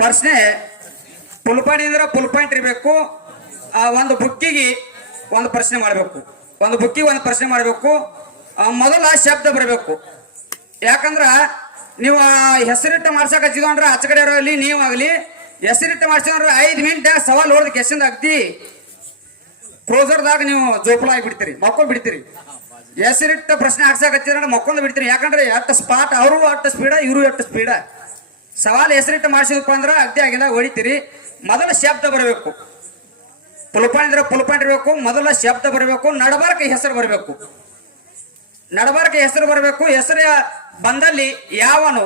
ಪ್ರಶ್ನೆ full point ಅಂದ್ರೆ full point ಇರಬೇಕು. ಒಂದು ಬುಕ್ಕಿಗೆ ಒಂದು ಪ್ರಶ್ನೆ ಮಾಡಬೇಕು. ಒಂದು ಬುಕ್ಕಿಗೆ ಒಂದು ಪ್ರಶ್ನೆ ಮಾಡಬೇಕು. ಮೊದಲ ಶಬ್ದ ಬರಬೇಕು. ಯಾಕಂದ್ರ ನೀವು ಹೆಸರಿಟ್ಟು ಮಾಡ್ಸಕ್ ಹಚ್ಚಿಕೊಂಡ್ರೆ ಆಚ ಕಡೆ ಆಗಲಿ ನೀವಾಗಲಿ ಹೆಸರಿಟ್ಟು ಮಾಡ್ಸಿದ್ರೆ 5 ಮಿನಿಟ್ ಸವಾಲ್ ಹೊಡೆದ ಕೆಸಿಂದ ಅಗ್ದಿ ಕ್ರೋಸರ್ದಾಗ ನೀವು ಜೋಪಲಾಗಿ ಬಿಡ್ತೀರಿ, ಮಕ್ಕೊಂಡ್ ಬಿಡ್ತೀರಿ. ಹೆಸರಿಟ್ಟ ಪ್ರಶ್ನೆ ಹಾಕ್ಸಕ್ ಹಚ್ಚಿದ್ರೆ ಮಕ್ಕೊಂಡ್ ಬಿಡ್ತೀರಿ. ಯಾಕಂದ್ರೆ ಎಷ್ಟು ಸ್ಪಾಟ್ ಅವರು ಅಷ್ಟು ಸ್ಪೀಡ, ಇವರು ಎಷ್ಟು ಸ್ಪೀಡ. ಸವಾಲ್ ಹೆಸರಿಟ್ಟು ಮಾಡಿಸಿದಪ್ಪ ಅಂದ್ರೆ ಅಗ್ದಿ ಆಗಿಲ್ಲ ಹೊಡಿತೀರಿ. ಮೊದಲ ಶಬ್ದ ಬರಬೇಕು. ಫುಲ್ ಪಾಯಿಂಟ್ ಅಂದ್ರೆ ಫುಲ್ ಪಾಯಿಂಟ್ ಇರಬೇಕು. ಮೊದಲ ಶಬ್ದ ಬರಬೇಕು. ನಡಬಾರಕ ಹೆಸರು ಬರಬೇಕು. ನಡಬಾರಕ ಹೆಸರು ಬರಬೇಕು. ಹೆಸರು ಬಂದಲ್ಲಿ ಯಾವನು,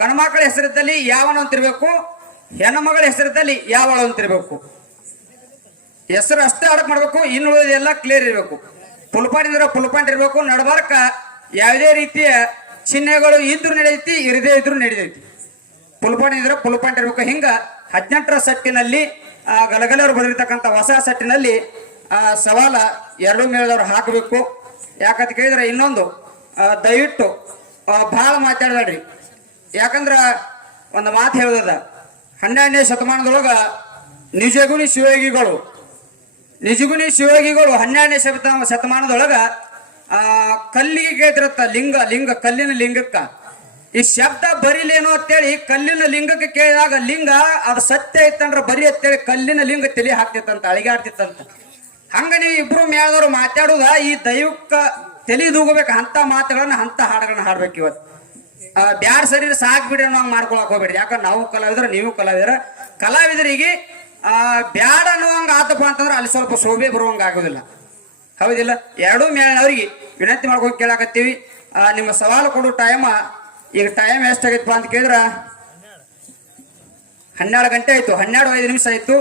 ಗಣಮಕ್ಕಳ ಹೆಸರಿದ್ದಲ್ಲಿ ಯಾವನು ಅಂತಿರ್ಬೇಕು, ಹೆಣ್ಣು ಮಗಳ ಹೆಸರಿದ್ದಲ್ಲಿ ಯಾವಳು ಅಂತಿರ್ಬೇಕು. ಹೆಸರು ಅಷ್ಟೇ ಅಡಕ್ ಮಾಡ್ಬೇಕು. ಇನ್ನು ಎಲ್ಲ ಕ್ಲಿಯರ್ ಇರಬೇಕು. ಫುಲ್ ಪಾಯಿಂಟ್ ಅಂದ್ರೆ ಫುಲ್ ಪಾಯಿಂಟ್ ಇರಬೇಕು. ನಡಬಾರಕ ಯಾವುದೇ ರೀತಿಯ ಚಿಹ್ನೆಗಳು ಇದ್ರು ನಡೆದೈತಿ, ಇರದೇ ಇದ್ರು ನಡೆದೈತಿ. ಫುಲ್ ಪಾಯಿಂಟ್ ಇದ್ರೆ ಫುಲ್ ಪಾಯಿಂಟ್ ಇರಬೇಕು. ಹಿಂಗ 18ರ ಸಟ್ಟಿನಲ್ಲಿ ಗಲಗಲವರು ಬರೆದಿರ್ತಕ್ಕಂಥ ಹೊಸ ಸಟ್ಟಿನಲ್ಲಿ ಸವಾಲ 2 ಮೇಳದವ್ರು ಹಾಕಬೇಕು. ಯಾಕಂತ ಕೇಳಿದ್ರೆ ಇನ್ನೊಂದು ದಯವಿಟ್ಟು ಬಹಳ ಮಾತಾಡಬೇಡ್ರಿ. ಯಾಕಂದ್ರ ಒಂದು ಮಾತು ಹೇಳೋದ 12ನೇ ಶತಮಾನದೊಳಗ ನಿಜಗುಣಿ ಶಿವಯೋಗಿಗಳು 12ನೇ ಶತಮಾನದೊಳಗ ಕಲ್ಲಿಗೆ ಕೇಳ್ತಿರತ್ತ ಲಿಂಗ ಕಲ್ಲಿನ ಲಿಂಗಕ್ಕ ಈ ಶಬ್ದ ಬರಿಲೇನು ಅಂತೇಳಿ ಕಲ್ಲಿನ ಲಿಂಗಕ್ಕೆ ಕೇಳಿದಾಗ ಲಿಂಗ ಅದು ಸತ್ಯ ಐತಂದ್ರ ಬರಿ ಅಂತೇಳಿ ಕಲ್ಲಿನ ಲಿಂಗ ತಲೆ ಹಾಕ್ತಿತ್ತಂತ, ಅಳಿಗಾಡ್ತಿತ್ತಂತ. ಹಂಗ ನೀವು ಇಬ್ರು ಮೇಳದವ್ರು ಮಾತಾಡುದ ಈ ದೈವಕ್ಕ ತಲೆ ದೂಗಬೇಕು. ಅಂತ ಮಾತುಗಳನ್ನ ಅಂತ ಹಾಡುಗಳನ್ನ ಹಾಡ್ಬೇಕು. ಇವತ್ತು ಬ್ಯಾಡ್ ಸರಿ ಸಾಕ್ ಬಿಡ್ರಿ ಅನ್ನೋ ಹಂಗ ಮಾಡ್ಕೊಳಕ್ ಹೋಗ್ಬೇಡ್ರಿ. ಯಾಕಂದ್ರೆ ನಾವು ಕಲಾವಿದ್ರ, ನೀವು ಕಲಾವಿದರಿಗೆ ಬ್ಯಾಡ ಅನ್ನುವಂಗ ಆತಪ್ಪ ಅಂತಂದ್ರೆ ಅಲ್ಲಿ ಸ್ವಲ್ಪ ಶೋಭೆ ಬರುವಂಗ ಆಗೋದಿಲ್ಲ. ಹೌದಿಲ್ಲ? 2 ಮೇಳನವ್ರಿಗೆ ವಿನಂತಿ ಮಾಡ್ಕೊಂಡು ಕೇಳಾಕತ್ತೀವಿ. ನಿಮ್ಮ ಸವಾಲು ಕೊಡೋ ಈಗ ಟೈಮ್ ಎಷ್ಟಾಗೈತಪ್ಪ ಅಂತ ಕೇಳಿದ್ರ 12 ಗಂಟೆ ಆಯ್ತು. 12:05 ನಿಮಿಷ ಆಯ್ತು.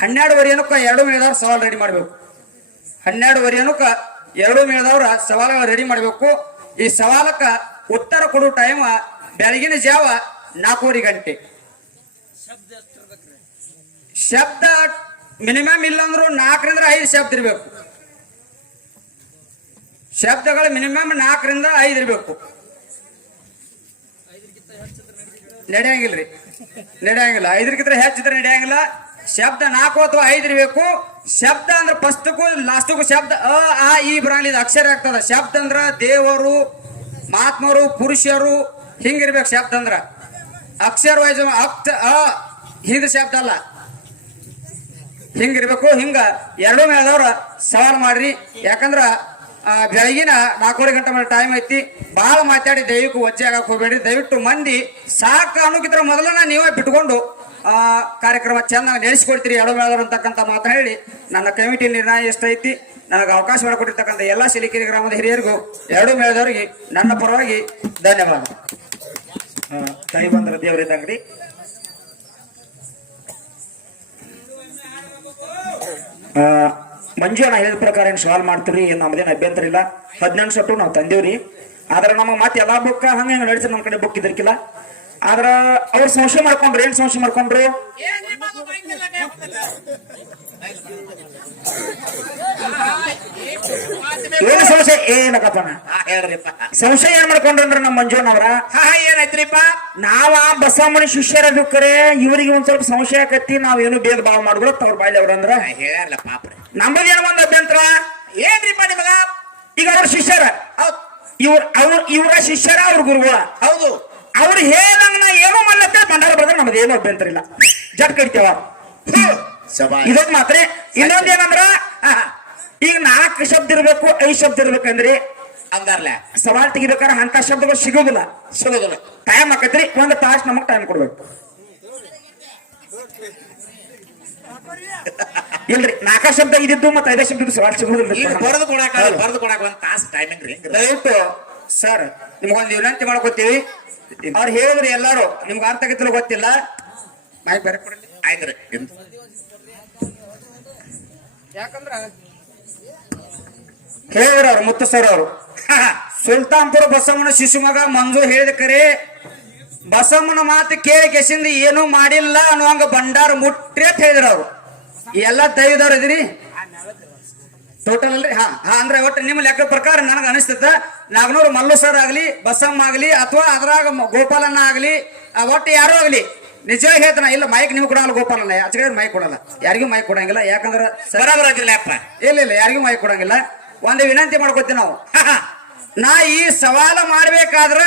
12:30 ಏನಕ್ಕ 2 ಮೇಳದವ್ರ ಸವಾಲು ರೆಡಿ ಮಾಡ್ಬೇಕು. 12:30 ಏನಕ್ಕ 2 ಮೇಳದವ್ರ ಸವಾಲುಗಳ ರೆಡಿ ಮಾಡ್ಬೇಕು. ಈ ಸವಾಲಕ್ಕ ಉತ್ತರ ಕೊಡೋ ಟೈಮ್ ಬೆಳಗಿನ ಜಾವ 4:30 ಗಂಟೆ. ಶಬ್ದ ಮಿನಿಮಮ್ ಇಲ್ಲಂದ್ರು 4ರಿಂದ 5 ಶಬ್ದ ಇರ್ಬೇಕು. ಶಬ್ದಗಳು ಮಿನಿಮಮ್ 4ರಿಂದ 5 ಇರ್ಬೇಕು. ನಡೆಯಂಗಿಲ್ರಿ, ನಡೆಯಂಗಿಲ್ಲ. 5ಕ್ಕಿಂತ ಹೆಚ್ಚಿದ್ರೆ ನಡೆಯಂಗಿಲ್ಲ. ಶಬ್ದ 4 ಅಥವಾ 5 ಇರಬೇಕು. ಶಬ್ದ ಅಂದ್ರೆ ಫಸ್ಟ್ಗೂ ಲಾಸ್ಟ್ಗೂ ಶಬ್ದ ಆ ಈ ಬರಂಗಿಲ್ಲ, ಇದು ಅಕ್ಷರ ಆಗ್ತದ. ಶಬ್ದ ಅಂದ್ರ ದೇವರು, ಮಹಾತ್ಮರು, ಪುರುಷರು ಹಿಂಗಿರ್ಬೇಕು. ಶಬ್ದ ಅಂದ್ರ ಅಕ್ಷರ ವೈಸ್ ಹಿಂಗ ಶಬ್ದ ಅಲ್ಲ, ಹಿಂಗಿರ್ಬೇಕು. ಹಿಂಗ 2 ಮೇಳದವ್ರ ಸವಾಲ್ ಮಾಡ್ರಿ. ಯಾಕಂದ್ರ ಬೆಳಗಿನ 4:30 ಗಂಟೆ ಮೇಲೆ ಟೈಮ್ ಐತಿ. ಬಹಳ ಮಾತಾಡಿ ದಯವಿಟ್ಟು ಒಜ್ಜೆ ಆಗಕ್ಕೆ ಹೋಗ್ಬೇಡ್ರಿ. ದಯವಿಟ್ಟು ಮಂದಿ ಸಾಕ ಅನ್ನೋಕ್ಕಿಂತ ಮೊದಲನ್ನ ನೀವೇ ಬಿಟ್ಕೊಂಡು ಕಾರ್ಯಕ್ರಮ ಚೆನ್ನಾಗಿ ನಡೆಸಿಕೊಡ್ತೀರಿ 2 ಮೇಳದವ್ರು ಅಂತಕ್ಕಂಥ ಮಾತು ಹೇಳಿ ನನ್ನ ಕಮಿಟಿ ನಿರ್ಣಯ ಎಷ್ಟೈತಿ. ನನಗೆ ಅವಕಾಶ ಮಾಡಿಕೊಟ್ಟಿರ್ತಕ್ಕಂಥ ಎಲ್ಲ ಸಿಲಿಕೆರೆ ಗ್ರಾಮದ ಹಿರಿಯರಿಗೂ 2 ಮೇಳದವರಿಗೆ ನನ್ನ ಪರವಾಗಿ ಧನ್ಯವಾದ. ತಾಯಿ ಬಂದ್ರ ದೇವರಿದ್ದಂಗ್ರಿ. ಮಂಜು ಅಣ್ಣ ಹೇಳಿದ ಪ್ರಕಾರ ಏನು ಸವಾಲ್ ಮಾಡ್ತೀವಿ, ಏನು ನಮ್ದೇನು ಅಭ್ಯಂತರ ಇಲ್ಲ. 18 ಸಟ್ಟು ನಾವು ತಂದೇವ್ರಿ. ಆದ್ರೆ ನಮಗೆ ಮತ್ತೆ ಎಲ್ಲಾ ಬುಕ್ ಹಂಗೆ ನಡೀತಾರೆ. ನಮ್ಮ ಕಡೆ ಬುಕ್ ಇದ್ರಕಿಲ್ಲ. ಆದ್ರ ಅವ್ರು ಸಂಶಯ ಮಾಡ್ಕೊಂಡ್ರು. ಏನ್ ಸಂಶಯ ಮಾಡ್ಕೊಂಡ್ರು? ಏನು ಸಂಶಯ ಏನಕ್ಕಪ್ಪ? ಸಂಶಯ ಏನ್ ಮಾಡ್ಕೊಂಡ್ರ ನಮ್ಮ ಮಂಜುನವ್ರ? ಏನಾಯ್ತ್ರಿಪ್ಪ? ನಾವ ಬಸವಮಣಿ ಶಿಷ್ಯರ ಬೇಕಾರೆ ಇವ್ರಿಗೆ ಒಂದ್ ಸ್ವಲ್ಪ ಸಂಶಯ ಆಕತಿ. ನಾವೇನು ಭೇದ ಭಾವ ಮಾಡ್ಕೊಳತ್ ಅವ್ರ ಬಾಯ್ಲಿ ಅವ್ರಂದ್ರ ಹೇಳಲ್ಲ ಪಾಪ್ರಿ. ನಮ್ಮದೇನು ಒಂದ್ ಅಭ್ಯಂತರ ಏನ್ರಿಪ್ಪ ನಿಮಗ? ಈಗ ಅವ್ರ ಶಿಷ್ಯರ, ಇವ್ರ ಶಿಷ್ಯರ, ಅವ್ರ ಗುರುಗಳ. ಹೌದು. ಅವ್ರು ಹೇಳಂಗ ನಾ ಏನೋ ಮಲ್ಲತ್ತೆ ಭಂಡಾರ ಬರೆದ್ರೆ ನಮ್ದೇನು ಅಭ್ಯಂತರ ಇಲ್ಲ. ಜಟ್ ಕಡಿತೇವ ಇದೊಂದು ಮಾತ್ರ. ಇನ್ನೊಂದೇನಂದ್ರ ಈಗ 4 ಶಬ್ದ ಇರ್ಬೇಕು, 5 ಶಬ್ದ ಇರ್ಬೇಕಂದ್ರಿ ಅಂದಾರ್ಲೆ ಸವಾಲ್ ತೆಗಿಬೇಕಾರ ಅಂತ ಶಬ್ದಗಳು ಸಿಗೋದಿಲ್ಲ. ಟೈಮ್ ಆಕತ್ರಿ. 1 ತಾಸು ನಮಗ್ ಟೈಮ್ ಕೊಡ್ಬೇಕು. ಇಲ್ರಿ 4 ಶಬ್ದ ಇದ್ದಿದ್ದು ಮತ್ತೆ 5 ಶಬ್ದ ಸವಾಲ್ ಸಿಗೋದಿಲ್ಲ. ಬರೆದು ಕೊಡಾಕ 1 ತಾಸು ಟೈಮಿಂಗ್ ರೀ. ದಯವಿಟ್ಟು ಸರ್ ನಿಮ್ಗೊಂದು ವಿನಂತಿ ಮಾಡ್ಕೊತೀವಿ. ಅವ್ರು ಹೇಳಿದ್ರಿ ಎಲ್ಲಾರು ನಿಮ್ಗೆ ಅರ್ಥ ಆಗಿತ್ತಲ್ಲ ಗೊತ್ತಿಲ್ಲ. ಮಾಹಿತಿ ಬೇರೆ ಕೊಡಲಿ. ಆಯ್ತ್ರಿ. ಯಾಕಂದ್ರ ಹೇಳಿದ್ರು ಅವ್ರು ಮುತ್ತು ಸರ್ ಅವರು ಸುಲ್ತಾನ್ಪುರ ಬಸವಣ್ಣ ಶಿಶುಮಗ ಮಂಜು ಹೇಳಿದ ಕರೆ ಬಸವಣ್ಣನ ಮಾತು ಕೇಳಿ ಕೆಸಿಂದ ಏನು ಮಾಡಿಲ್ಲ ಅನ್ನುವಂಗ ಭಂಡಾರ ಮುಟ್ರಿ ಅಂತ ಹೇಳಿದ್ರು ಅವರು. ಎಲ್ಲ ದೈವದವ್ರು ಇದ್ರಿ ಟೋಟಲ್ ಅಲ್ರಿ. ಅಂದ್ರೆ ಒಟ್ಟು ನಿಮ್ಮ ಲೆಕ್ಕ ಪ್ರಕಾರ ನನಗೆ ಅನಿಸ್ತದ ನಾಗನೂರು ಮಲ್ಲು ಸರ್ ಆಗ್ಲಿ, ಬಸಮ್ಮ ಆಗ್ಲಿ, ಅಥವಾ ಅದ್ರಾಗ ಗೋಪಾಲಣ್ಣ ಆಗ್ಲಿ, ಒಟ್ಟು ಯಾರೋ ಆಗ್ಲಿ ನಿಜವಾಗಿ ಹೇಳ್ತಾನ ಇಲ್ಲ ಮೈಕ್ ನೀವು ಕೊಡಲ್ಲ ಗೋಪಾಲಣ್ಣ ಆಚೆ ಮೈಕ್ ಕೊಡಲ್ಲ ಯಾರಿಗೂ ಮೈಕ್ ಕೊಡಂಗಿಲ್ಲ ಯಾಕಂದ್ರ ಬರಾಬರ್ ಅದಿಲ್ಲ ಅಪ್ಪ. ಇಲ್ಲ ಯಾರಿಗೂ ಮೈಕ್ ಕೊಡಂಗಿಲ್ಲ. ಒಂದು ವಿನಂತಿ ಮಾಡ್ಕೊತೀವಿ ನಾವು. ನಾ ಈ ಸವಾಲ ಮಾಡ್ಬೇಕಾದ್ರ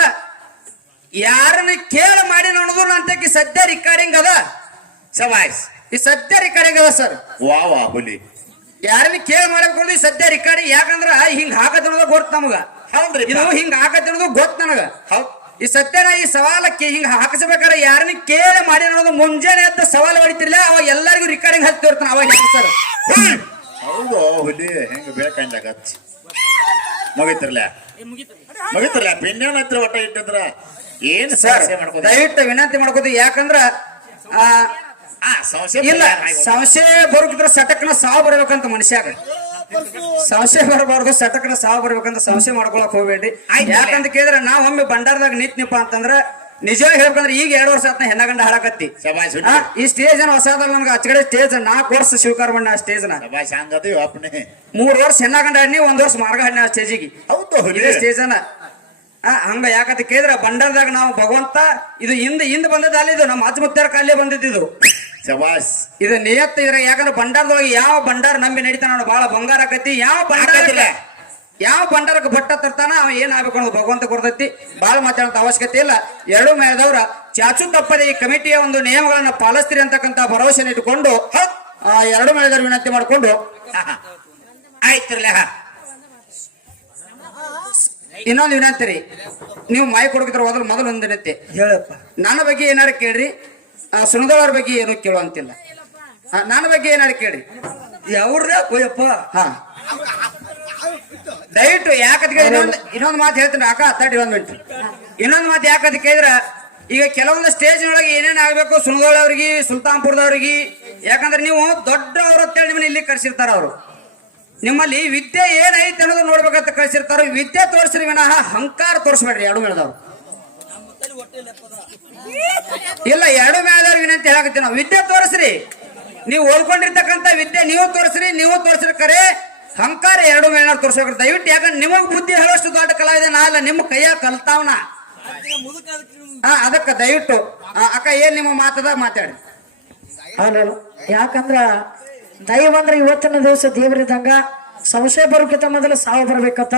ಯಾರನ್ನ ಕೇಳಿ ಮಾಡಿ ಅನ್ನೋದು ನಂತಕ್ಕೆ ಸದ್ಯ ರಿಕಾರ್ಡಿಂಗ್ ಅದ. ಸವಾಯ್ಸ್ ಈ ಸದ್ಯ ರಿಕಾರ್ಡಿಂಗ್ ಅದ ಸರ್. ವಾ ವಾ ಹುಲಿ. ಯಾರನ್ನ ಕೇಳಿ ಮಾಡ್ಬೇಕು ಈ ಸದ್ಯ ರಿಕಾರ್ಡಿಂಗ್. ಯಾಕಂದ್ರ ಹಿಂಗ್ ಹಾಕತ್ ಅನ್ನೋದು ಗೊತ್ತ ನಮಗ. ಹೌದ್ರಿ ಇದು ಹಿಂಗ್ ಹಾಕತ್ ಅನ್ನೋದು ಗೊತ್ತ ನನಗ. ಹೌದ್. ಈ ಸತ್ಯನ ಈ ಸವಾಲಕ್ಕೆ ಹಿಂಗ ಹಾಕಿಸ್ಬೇಕಾದ್ರೆ ಯಾರನ್ನ ಕೇಳಿ ಮಾಡಿ ಅನ್ನೋದು ಮುಂಜಾನೆ ಅಂತ ಸವಾಲ್ ಹೊಡಿತಿರ್ಲಿಲ್ಲ ಅವಾಗ ಎಲ್ಲರಿಗೂ ರಿಕಾರ್ಡಿಂಗ್ ಹಚ್ತಿರ್ತಾನ ಅವಾಗ ಹೆಂಗ್ ಸರ್. ಹೌದು ಹುಲಿ ಹೆಂಗ ಬೇಕಂದಾಗತ್ ಮುಗಿತಿರ್ಲ ಪಿನ್ನೇನ್ ಹತ್ರ ಒಟ್ಟ ಇಟ್ಟಿದ್ರ ಏನ್ ಸರ್ ಸಮಸ್ಯೆ ಮಾಡ್ಕೋದ. ದಯವಿಟ್ಟು ವಿನಂತಿ ಮಾಡ್ಕೋದು. ಯಾಕಂದ್ರ ಸಂಶಯ ಇಲ್ಲ ಸಂಶಯ ಬರೋಕಿದ್ರ ಸಟಕ್ನ ಸಾವು ಬರ್ಬೇಕಂತ ಮನುಷ್ಯಾಗ ಸಂಶಯ ಬರಬಾರ್ದು. ಸಟಕ್ನ ಸಾವು ಬರ್ಬೇಕಂತ ಸಂಶಯ ಮಾಡ್ಕೊಳಕ್ ಹೋಗ್ಬೇಡ್ರಿ. ಯಾಕಂತ ಕೇಳಿದ್ರೆ ನಾವ್ ಒಮ್ಮೆ ಭಂಡಾರದಾಗ ನಿಂತನಪ್ಪ ಅಂತಂದ್ರ ನಿಜವಾಗಿ ಹೇಳ್ಬೇಕಂದ್ರೆ ಈಗ 2 ವರ್ಷ ಆತ ಹೆಣ್ಣ ಗಂಡ ಹಾಳಾಕತ್ತಿ. ಈ ಸ್ಟೇಜ್ ಅನ್ನ ಹೊಸದಲ್ಲ ನಮ್ಗೆ ಆಚೆಗಡೆ ಸ್ಟೇಜ್ 4 ವರ್ಷ ಸ್ವೀಕಾರ ಮಾಡಿ ಆ ಸ್ಟೇಜ್ ನ 3 ವರ್ಷ ಹೆಣ್ಣ ಗಂಡ ಹಣ್ಣಿ 1 ವರ್ಷ ಮಾರ್ಗ ಹಣ್ಣಿ ಆ ಸ್ಟೇಜಿಗೆ. ಹೌದು ಸ್ಟೇಜ್ ಅನ್ನ ಹಂಗ ಯಾಕಂತ ಕೇಳಿದ್ರ ಭಂಡಾರದಾಗ ನಾವು ಭಗವಂತ ಇದು ಹಿಂದ್ ಬಂದದ ಅಲ್ಲಿ ಇದು ನಮ್ಮ ಅಜ್ಮುತ್ಯಾರ ಕಾಲೇ ಬಂದಿದ್ದು ಇದು ನಿಯತ್ ಇದ್ರ. ಯಾಕಂದ್ರೆ ಭಂಡಾರದೊಳಗೆ ಯಾವ ಭಂಡಾರ ನಂಬಿ ನಡೀತಾನ ನಾವು ಬಹಳ ಬಂಗಾರ ಆಕತಿ. ಯಾವ ಭಂಡಾರಕ್ಕೆ ಭಟ್ಟ ತರ್ತಾನ ಅವ ಏನ್ ಆಗ್ಬೇಕು ಅನ್ನೋದು ಭಗವಂತ ಕೊಡ್ತೈತಿ. ಬಹಳ ಮಾತಾಡೋಂತ ಅವಶ್ಯಕತೆ ಇಲ್ಲ. 2 ಮೇಳದವ್ರ ಚಾಚು ತಪ್ಪದೆ ಈ ಕಮಿಟಿಯ ಒಂದು ನಿಯಮಗಳನ್ನ ಪಾಲಿಸ್ತೀರಿ ಅಂತಕ್ಕಂತ ಭರವಸೆ ಇಟ್ಟುಕೊಂಡು 2 ಮೇಳದವ್ರ ವಿನಂತಿ ಮಾಡ್ಕೊಂಡು ಆಯ್ತಿರ್ಲ. ಇನ್ನೊಂದು ವಿನಂತಿ ರೀ, ನೀವು ಮಾಯಿ ಕೊಡಕಿದ್ರ ಮೊದಲು ಒಂದು ವಿನಂತಿ ಹೇಳಪ್ಪ. ನನ್ನ ಬಗ್ಗೆ ಏನಾರು ಕೇಳ್ರಿ, ಸುನದವ್ರ ಬಗ್ಗೆ ಏನು ಕೇಳುವಂತಿಲ್ಲ. ನನ್ನ ಬಗ್ಗೆ ಏನಾರು ಕೇಳ್ರಿ ಯಾವ್ರ ಕೊಯ್ಯಪ್ಪ. ದಯವಿಟ್ಟು ಯಾಕಂತ ಇನ್ನೊಂದು ಮಾತು ಹೇಳ್ತೀನಿ ಅಕ್ಕ. 31 ಮಿನಿಟ್ ಇನ್ನೊಂದು ಮಾತು ಯಾಕಂತ ಕೇಳಿದ್ರ ಈಗ ಕೆಲವೊಂದು ಸ್ಟೇಜ್ ನೊಳಗೆ ಏನೇನ್ ಆಗ್ಬೇಕು ಸುನದವ್ರಿಗೆ ಸುಲ್ತಾನ್ಪುರದವ್ರಿಗೆ. ಯಾಕಂದ್ರೆ ನೀವು ದೊಡ್ಡವ್ರ ಅಂತೇಳಿ ನಿಮ್ಮನ್ನ ಇಲ್ಲಿ ಕರ್ಸಿರ್ತಾರ. ಅವರು ನಿಮ್ಮಲ್ಲಿ ವಿದ್ಯೆ ಏನೈತೆ ಅನ್ನೋದು ನೋಡ್ಬೇಕಂತ ಕಳ್ಸಿರ್ತಾರ. ವಿದ್ಯೆ ತೋರಿಸ್ರಿ ವಿನಃ ಅಹಂಕಾರ ತೋರಿಸ್ಬೇಡ್ರಿ. 2 ಮೇಳದವ್ರು ಇಲ್ಲ 2 ಮೇಳದವ್ರಿಗೆ ವಿನಂತಿ ಹೇಳಕತ್ತೀವಿ ನಾವು. ವಿದ್ಯೆ ತೋರಿಸ್ರಿ, ನೀವು ಓದ್ಕೊಂಡಿರ್ತಕ್ಕಂಥ ವಿದ್ಯೆ ನೀವು ತೋರಿಸ್ರಿ ಕರೆ ಅಹಂಕಾರ 2 ಮೇಳದವ್ರು ತೋರಿಸ್ಬೇಕು ದಯವಿಟ್ಟು. ಯಾಕಂದ್ರೆ ನಿಮಗ್ ಬುದ್ಧಿ ಹೇಳೋಷ್ಟು ದೊಡ್ಡ ಕಲಾವಿದ ನಾ ಅಲ್ಲ, ನಿಮ್ಮ ಕೈಯಾಗ ಕಲ್ತಾವನ. ಅದಕ್ಕೆ ದಯವಿಟ್ಟು ಅಕ್ಕ ಏನ್ ನಿಮ್ಮ ಮಾತದಾಗ ಮಾತಾಡಿ. ಯಾಕಂದ್ರ ದೈವ ಅಂದ್ರ ಇವತ್ತಿನ ದಿವಸ ದೇವರಿದ್ದಂಗ ಸಂಶಯ ಬರೋಕ್ಕಿಂತ ಮೊದಲು ಸಾವು ಬರ್ಬೇಕತ್ತ.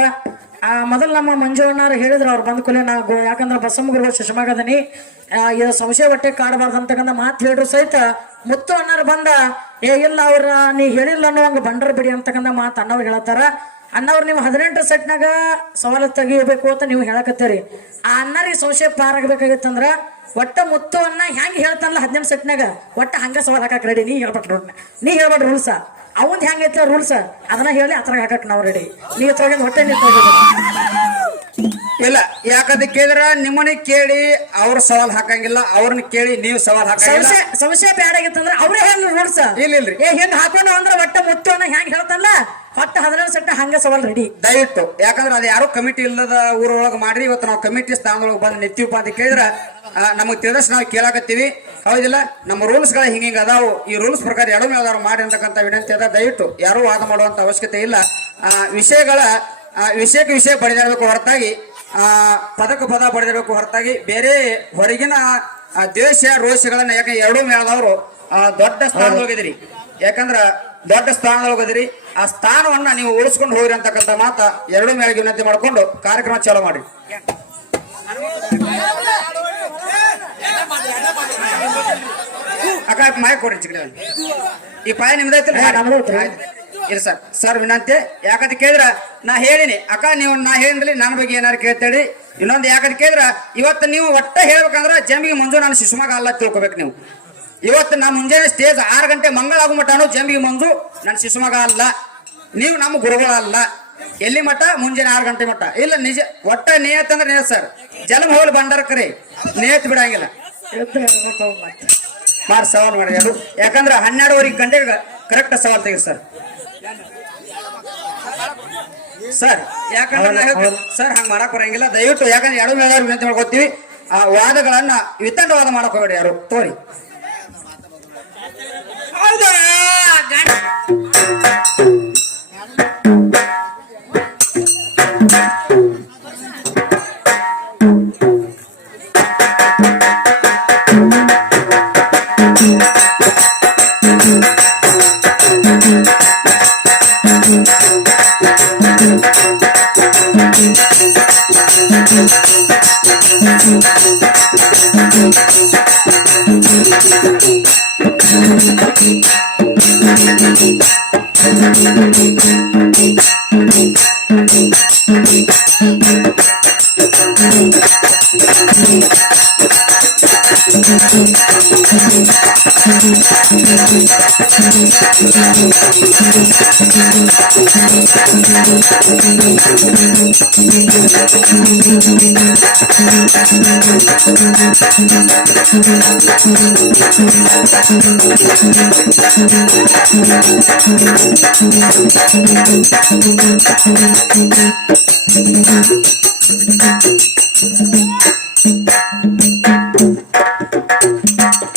ಮೊದಲು ನಮ್ಮ ಮಂಜು ಅಣ್ಣಾರು ಹೇಳಿದ್ರು ಅವ್ರು ಬಂದ ಕೂಲೆ ನಾ ಯಾಕಂದ್ರೆ ಬಸಮ್ಮಗುರು ಶಿಶುಮಗದನಿ ಇದು ಸಂಶಯ ಹೊಟ್ಟೆ ಕಾಡಬಾರ್ದು ಅಂತಕ್ಕಂಥ ಮಾತು ಹೇಳ್ರು ಸಹಿತ ಮುತ್ತು ಅಣ್ಣಾರು ಬಂದ ಇಲ್ಲ ಅವ್ರ ನೀ ಹೇಳಿಲ್ಲ ಅನ್ನೋಂಗ ಬಂಡರ್ ಬಿಡಿ ಅಂತಕ್ಕಂಥ ಮಾತು ಅಣ್ಣವ್ರು ಹೇಳತ್ತಾರ. ಅಣ್ಣವ್ರು ನೀವು 18 ಸೆಟ್ನಾಗ ಸವಾಲು ತೆಗಿಬೇಕು ಅಂತ ನೀವು ಹೇಳಕತ್ತೀರಿ. ಆ ಅಣ್ಣರಿಗೆ ಸಂಶಯ ಪಾರಾಗಬೇಕಾಗಿತ್ತಂದ್ರ ಒಟ್ಟ ಮುತ್ತು ಅನ್ನ ಹೆಂಗ್ ಹೇಳ್ತಾನಲ್ಲ 18 ಸೆಟ್ನಾಗ ಒಟ್ಟ ಹಂಗ ಸವಾಲ್ ಹಾಕಕ್ ರೆಡಿ. ನೀ ಹೇಳ್ಬೇಡ್ರಿ ರೂಲ್ಸ ಅವಂದ್ ಹೆಂಗೈತೆ ರೂಲ್ಸ್ ಅದನ್ನ ಹೇಳಿ ಅತ್ರ ಹಾಕಕ್ ನಾವ್ ರೆಡಿ. ನೀ ಹೊಟ್ಟೆ ಇಲ್ಲ ಯಾಕಂತ ಕೇಳಿದ್ರ ನಿಮ್ಮನ್ನ ಕೇಳಿ ಅವ್ರ ಸವಾಲ್ ಹಾಕಂಗಿಲ್ಲ, ಅವ್ರನ್ನ ಕೇಳಿ ನೀವು ಸವಾಲ್ ಹಾಕಂಗಿಲ್ಲ. ಸಂಶಯ ಬ್ಯಾಡ ಆಗಿತ್ತಂದ್ರ ಅವ್ರೇ ಹೇಳಿ ರೂಲ್ಸ್. ಇಲ್ರಿ ಹಿಂಗ್ ಹಾಕೊಂಡು ಅಂದ್ರ ಒಟ್ಟ ಮುತ್ತು ಅನ್ನ ಹೆಂಗ್ ಹೇಳ್ತಾನಲ್ಲ ಒಟ್ಟ 18 ಸೆಟ್ ಹಂಗ ಸವಾಲ್ ರೆಡಿ. ದಯವಿಟ್ಟು ಯಾಕಂದ್ರೆ ಅದು ಯಾರು ಕಮಿಟಿ ಇಲ್ಲದ ಊರೊಳಗೆ ಮಾಡ್ರಿ. ಇವತ್ತು ನಾವು ಕಮಿಟಿ ಸ್ಥಾನದೊಳಗೆ ಬಂದು ನಿಂತೀವಪ್ಪ ಅಂತ ಕೇಳಿದ್ರ ನಮಗ್ ತಿಳಿದಷ್ಟು ನಾವು ಕೇಳಾಕತ್ತೀವಿ. ಹೌದಿಲ್ಲ, ನಮ್ಮ ರೂಲ್ಸ್ ಗಳ ಹಿಂಗ ಅದಾವು. ಈ ರೂಲ್ಸ್ ಪ್ರಕಾರ 2 ಮೇಳದವ್ರು ಮಾಡಿ ಅಂತಕ್ಕಂಥ ವಿನಂತಿ ಅದ. ದಯವಿಟ್ಟು ಯಾರು ವಾದ ಮಾಡುವಂತ ಅವಶ್ಯಕತೆ ಇಲ್ಲ. ವಿಷಯಕ್ಕೆ ವಿಷಯ ಬಡಿದಿರಬೇಕು ಹೊರತಾಗಿ ಪದಕ ಪದ ಬಡಿದಿರಬೇಕು ಹೊರತಾಗಿ ಬೇರೆ ಹೊರಗಿನ ದ್ವೇಷ ರೋಷಗಳನ್ನ. ಯಾಕೆ 2 ಮೇಳದವರು ದೊಡ್ಡ ಸ್ಥಾನದೊಳಗಿದಿರಿ. ಯಾಕಂದ್ರ ದೊಡ್ಡ ಸ್ಥಾನದೊಳಗಿದಿರಿ. ಆ ಸ್ಥಾನವನ್ನ ನೀವು ಉಳಿಸ್ಕೊಂಡು ಹೋಗ್ರಿ ಅಂತಕ್ಕಂಥ ಮಾತ 2 ಮೇಳಗೆ ವಿನಂತಿ ಮಾಡ್ಕೊಂಡು ಕಾರ್ಯಕ್ರಮ ಚಾಲೂ ಮಾಡಿ. ಅಕ್ಕ ಮಾಯ ಕೊಡ್ರಿ ಚಿಕ್ಕಡೆ ಈ ಪಾಯ ನಿಮ್ದೈತಿ ಇಲ್ಲ ಸರ್ ವಿನಂತಿ. ಯಾಕಂತ ಕೇಳಿದ್ರ ನಾ ಹೇಳಿನಿ ಅಕ್ಕ, ನೀವು ನಾ ಹೇಳಿದ್ರಿ ನನ್ನ ಬಗ್ಗೆ ಏನಾರು ಕೇಳ್ತೇಳಿ. ಇನ್ನೊಂದು ಯಾಕಂತ ಕೇಳಿದ್ರ ಇವತ್ತು ನೀವು ಒಟ್ಟ ಹೇಳ್ಬೇಕಂದ್ರ ಜಂಬಿಗೆ ಮಂಜು ನಾನು ಶಿಶುಮಗ ಅಲ್ಲ ತಿಳ್ಕೊಬೇಕು ನೀವು. ಇವತ್ತು ನಾ ಮುಂಜಾನೆ ಸ್ಟೇಜ್ 6 ಗಂಟೆ ಮಂಗಳ ಆಗೋ ಮಟ್ಟನು ಜಂಬಿಗೆ ಮಂಜು ನನ್ನ ಶಿಶುಮಗ ಅಲ್ಲ, ನೀವು ನಮ್ಮ ಗುರುಗಳಲ್ಲ. ಎಲ್ಲಿ ಮಠ ಮುಂಜಾನೆ 6 ಗಂಟೆ ಮಠ ಇಲ್ಲ. ನಿಜ ಒಟ್ಟ ನಿಯತ್ ಅಂದ್ರೆ ನಿಯತ್ ಸರ್. ಜಲಮ ಹೋಗ್ಲಿ ಬಂಡಾರ ಕರಿ ನಿಯತ್ ಬಿಡಂಗಿಲ್ಲ. ಮಾಡಿ ಸವಾಲ್ ಮಾಡಿ ಅದು. ಯಾಕಂದ್ರೆ 12:30 ಗಂಟೆಗೆ ಕರೆಕ್ಟ್ ಸವಾಲ್ ತೆಗಿ ಸರ್. ಯಾಕಂದ್ರೆ ಸರ್ ಹಂಗ ಮಾಡಕ್ ಬರಂಗಿಲ್ಲ ದಯವಿಟ್ಟು. ಯಾಕಂದ್ರೆ 2 ಮೇಳದವ್ರು ವಿನಂತಿ ಮಾಡ್ಕೊತೀವಿ. ಆ ವಾದಗಳನ್ನ ವಿತಂಡವಾದ ಮಾಡಕ್ ಹೋಗ್ಬೇಡಿ ಯಾರು ತೋರಿ.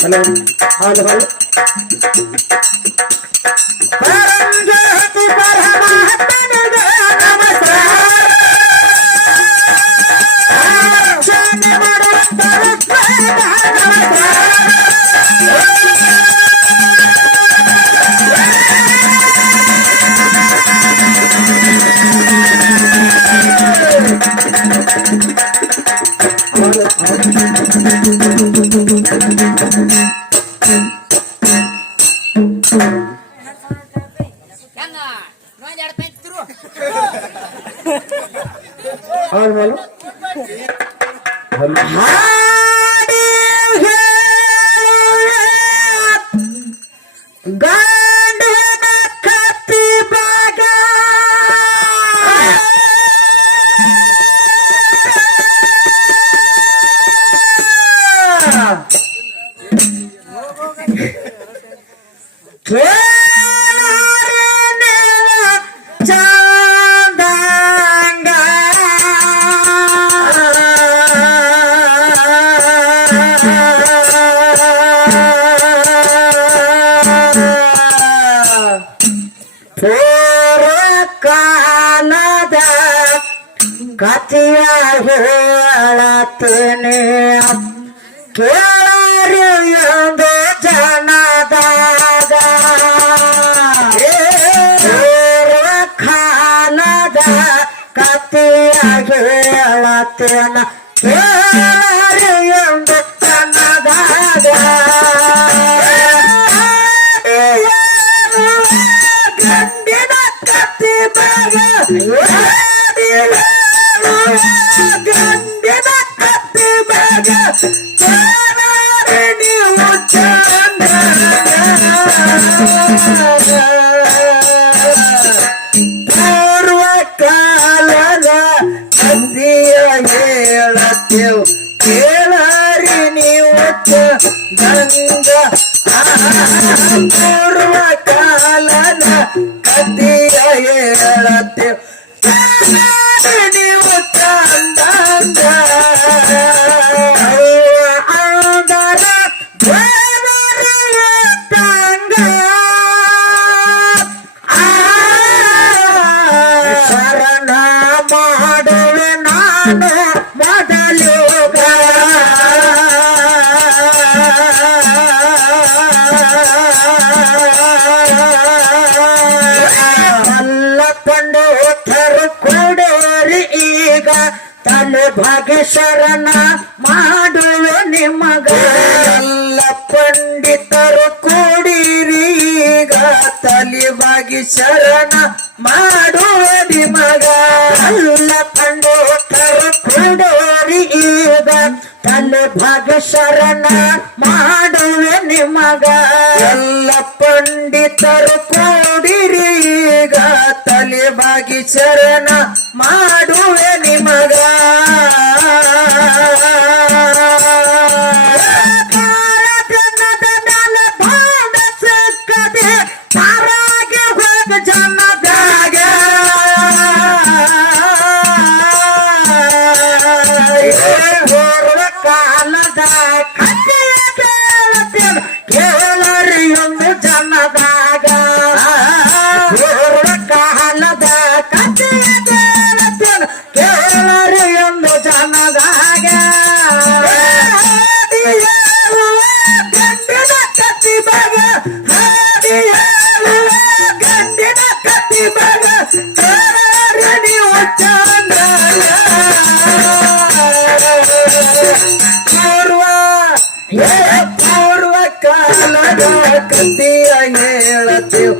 ಹಲೋ ಹಲೋ ಹಲೋ ಹಲೋ ಗಂಡಿನ ಕತ್ತಿ ಬಾಗ ಚಂದಂಗ ಕಾಲದ ಕಥೆಯ ಹೇಳತ್ತೇನೆ ಕೇಳರು ಎಂದು ಜನದಾಗ ಕಾಲದ ಕಥೆಯ ಹೇಳತ್ತೇನ ಕೇಳರು ಎಂದು ಜನದಾಗ ಗಂಡಿನ ಕತ್ತಿ ಬಾಗ ಗಂಡಿನ ಕತ್ತಿ ಬಾಗ ನೀವು ಚಂದ ಪೂರ್ವ ಕಾಲದ ಕತ್ತಿಯ ಹೇಳತ್ತೇವು ಕೇಳರಿ ನೀವು ಗಂಗ ಪೂರ್ವ ಕಾಲದ ಕತ್ತಿಯ ಹೇಳತ್ತೇವು ನೀವು ಚಂದಂಗ ಆದರ ತಂಗ ಶರಣ ಮಾಡುವೆ ನಾನು ಮೊದಲುಗ ಮಲ್ಲಕೊಂಡು ಉತ್ತರು ಕೊಡೋರಿ ಈಗ ತಲೆ ಭಾಗ್ಯ ಶರಣ ಮಾಡುವೆ ನಿಮಗ ಎಲ್ಲ ಪಂಡಿತರು ಕೂಡಿರಿ ಈಗ ತಲೆ ಭಾಗ್ಯ ಶರಣ ಮಾಡುವೆ ನಿಮಗ ಎಲ್ಲ ಪಂಡಿತರು ಕೂಡೋರಿ ಈಗ ತಲೆ ಭಾಗ್ಯ ಶರಣ ಮಾಡುವೆ ನಿಮಗ ಎಲ್ಲ ಪಂಡಿತರು ಕೂಡಿರಿ ಈಗ ತಲೆ ಭಾಗ್ಯ ಶರಣ ಮಾಡುವೆ ನಿಮಗ ಭಾಂಡ ಸಿಕ್ಕದೆ ತಾರಾಗೆ ಹೋಗ ಜನದಾಗ ಕಾಲದ ಕಥೆಯ ಕೇಳತ್ತೇನು ಕೇಳರಿ ಒಂದು ಜನದಾಗ ಕಾಲದ ಕಥೆಯ ಕೇಳತ್ತೇನು ಕೇಳರಿ ಒಂದು ಜನದಾಗ ಗಂಡಿನ ಕತ್ತಿ ಬಾಗ ಗಂಡಿನ ಕತ್ತಿ ಬಾಗ ನೀವು ಚಂದ ಪೂರ್ವ ಕಾಲದ ಕಥೆಯ ಹೇಳತ್ತೇವು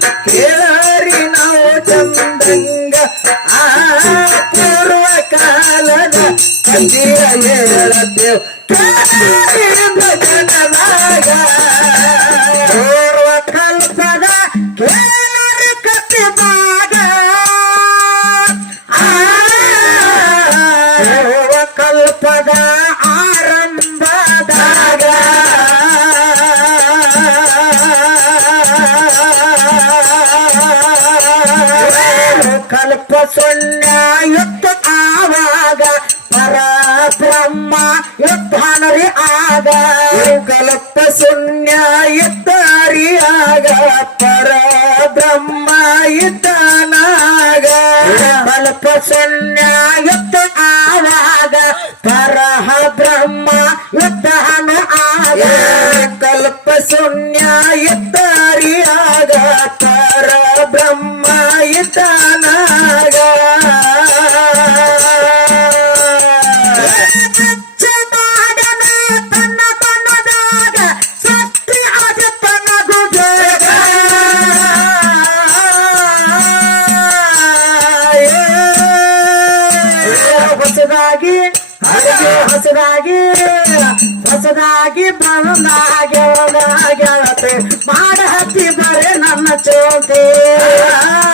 ಕಥೆಯ ಹೇಳತ್ತೇವ್ ಕೇಳಿದ ಜನದಾಗ ಪೂರ್ವ ಕಲ್ಪದ ಕೇಳಿ ಕಥೆ ಭಾಗ ಪೂರ್ವ ಕಲ್ಪದ ಆರಂಭದಾಗ ಕಲ್ಪ ಶೂನ್ಯ ಯುದ್ಧ ಆವಾಗ ಪರಬ್ರಹ್ಮ ಯುದ್ಧನರಿ ಆಗ ಕಲ್ಪ ಶೂನ್ಯ ಯುದ್ಧ ಹರಿಯಾಗ ಪರಬ್ರಹ್ಮ ಯುದ್ಧನಾಗ ಕಲ್ಪ ಶೂನ್ಯ ಯುದ್ಧ ಆವಾಗ ಪರಹ ಬ್ರಹ್ಮ ಯುದ್ಧನ ಆಗ ಕಲ್ಪ ಶೂನ್ಯ ಯುದ್ಧ ಹರಿಯಾಗ ಪರಬ್ರಹ್ಮ ಯುದ್ಧನಾಗ ಹೊಸದಾಗಿ ಬಂದಾಗ್ಯಾತೆ ಮಾಡ ಹತ್ತಿ ಬರೆ ನನ್ನ ಚೋತಿ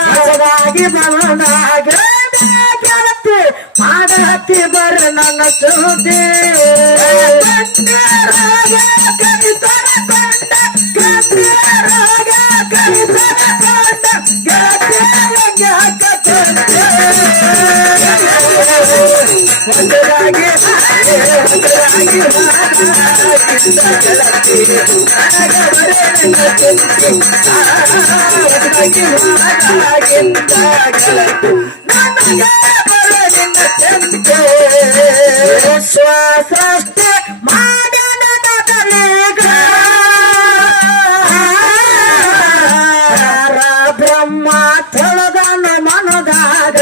ಹೊಸದಾಗಿ ಬಂದಾಗ್ಯಾತೆ ಮಾಡ ಹತ್ತಿ ಬರೆ ನನ್ನ ಚೋತಿ ಸೃಷ್ಟಿ ಮಾಡಿದ ಬ್ರಹ್ಮ ತೊಳೆದನ ಮನದಾಗ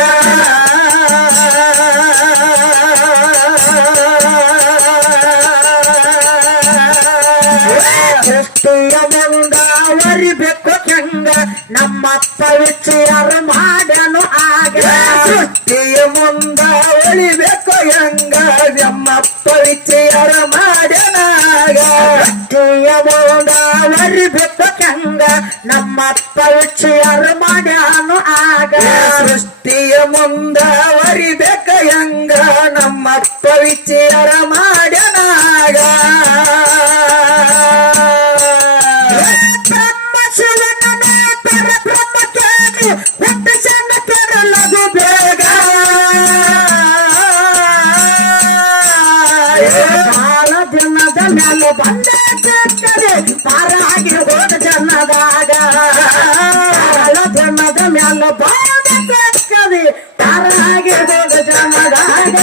ಸೃಷ್ಟಿಯ ಮುಂದಾವರಿಬೇಕು ಹೆಂಗ ನಮ್ಮಪ್ಪ ವಿಚಾರ ಮಾಡನು ಆಗ ಸೃಷ್ಟಿಯ ಮುಂದ ಉಳಿಬೇಕು ಹೆಂಗ ನಮ್ಮಪ್ಪ ವಿಚಾರ ಮಾಡನಾಗ ಸೃಷ್ಟಿಯ ಮುಂದಾವರಿಬೇಕು ಹೆಂಗ ನಮ್ಮಪ್ಪ ವಿಚಾರ ಮಾಡ್ಯಾನು ಆಗ ಸೃಷ್ಟಿಯ ಮುಂದಾವರಿಬೇಕ ಹೆಂಗ ನಮ್ಮಪ್ಪ ವಿಚಾರ ಮಾಡ್ಯಾನಾಗ ಬಂದೆ ಪಾರಾಗಿ ಹೋದ ಜನದಾಗ ಜನದ ಮ್ಯಾಲ ಬಂದೆ ಪಾರಾಗಿ ಹೋದ ಜನದಾಗ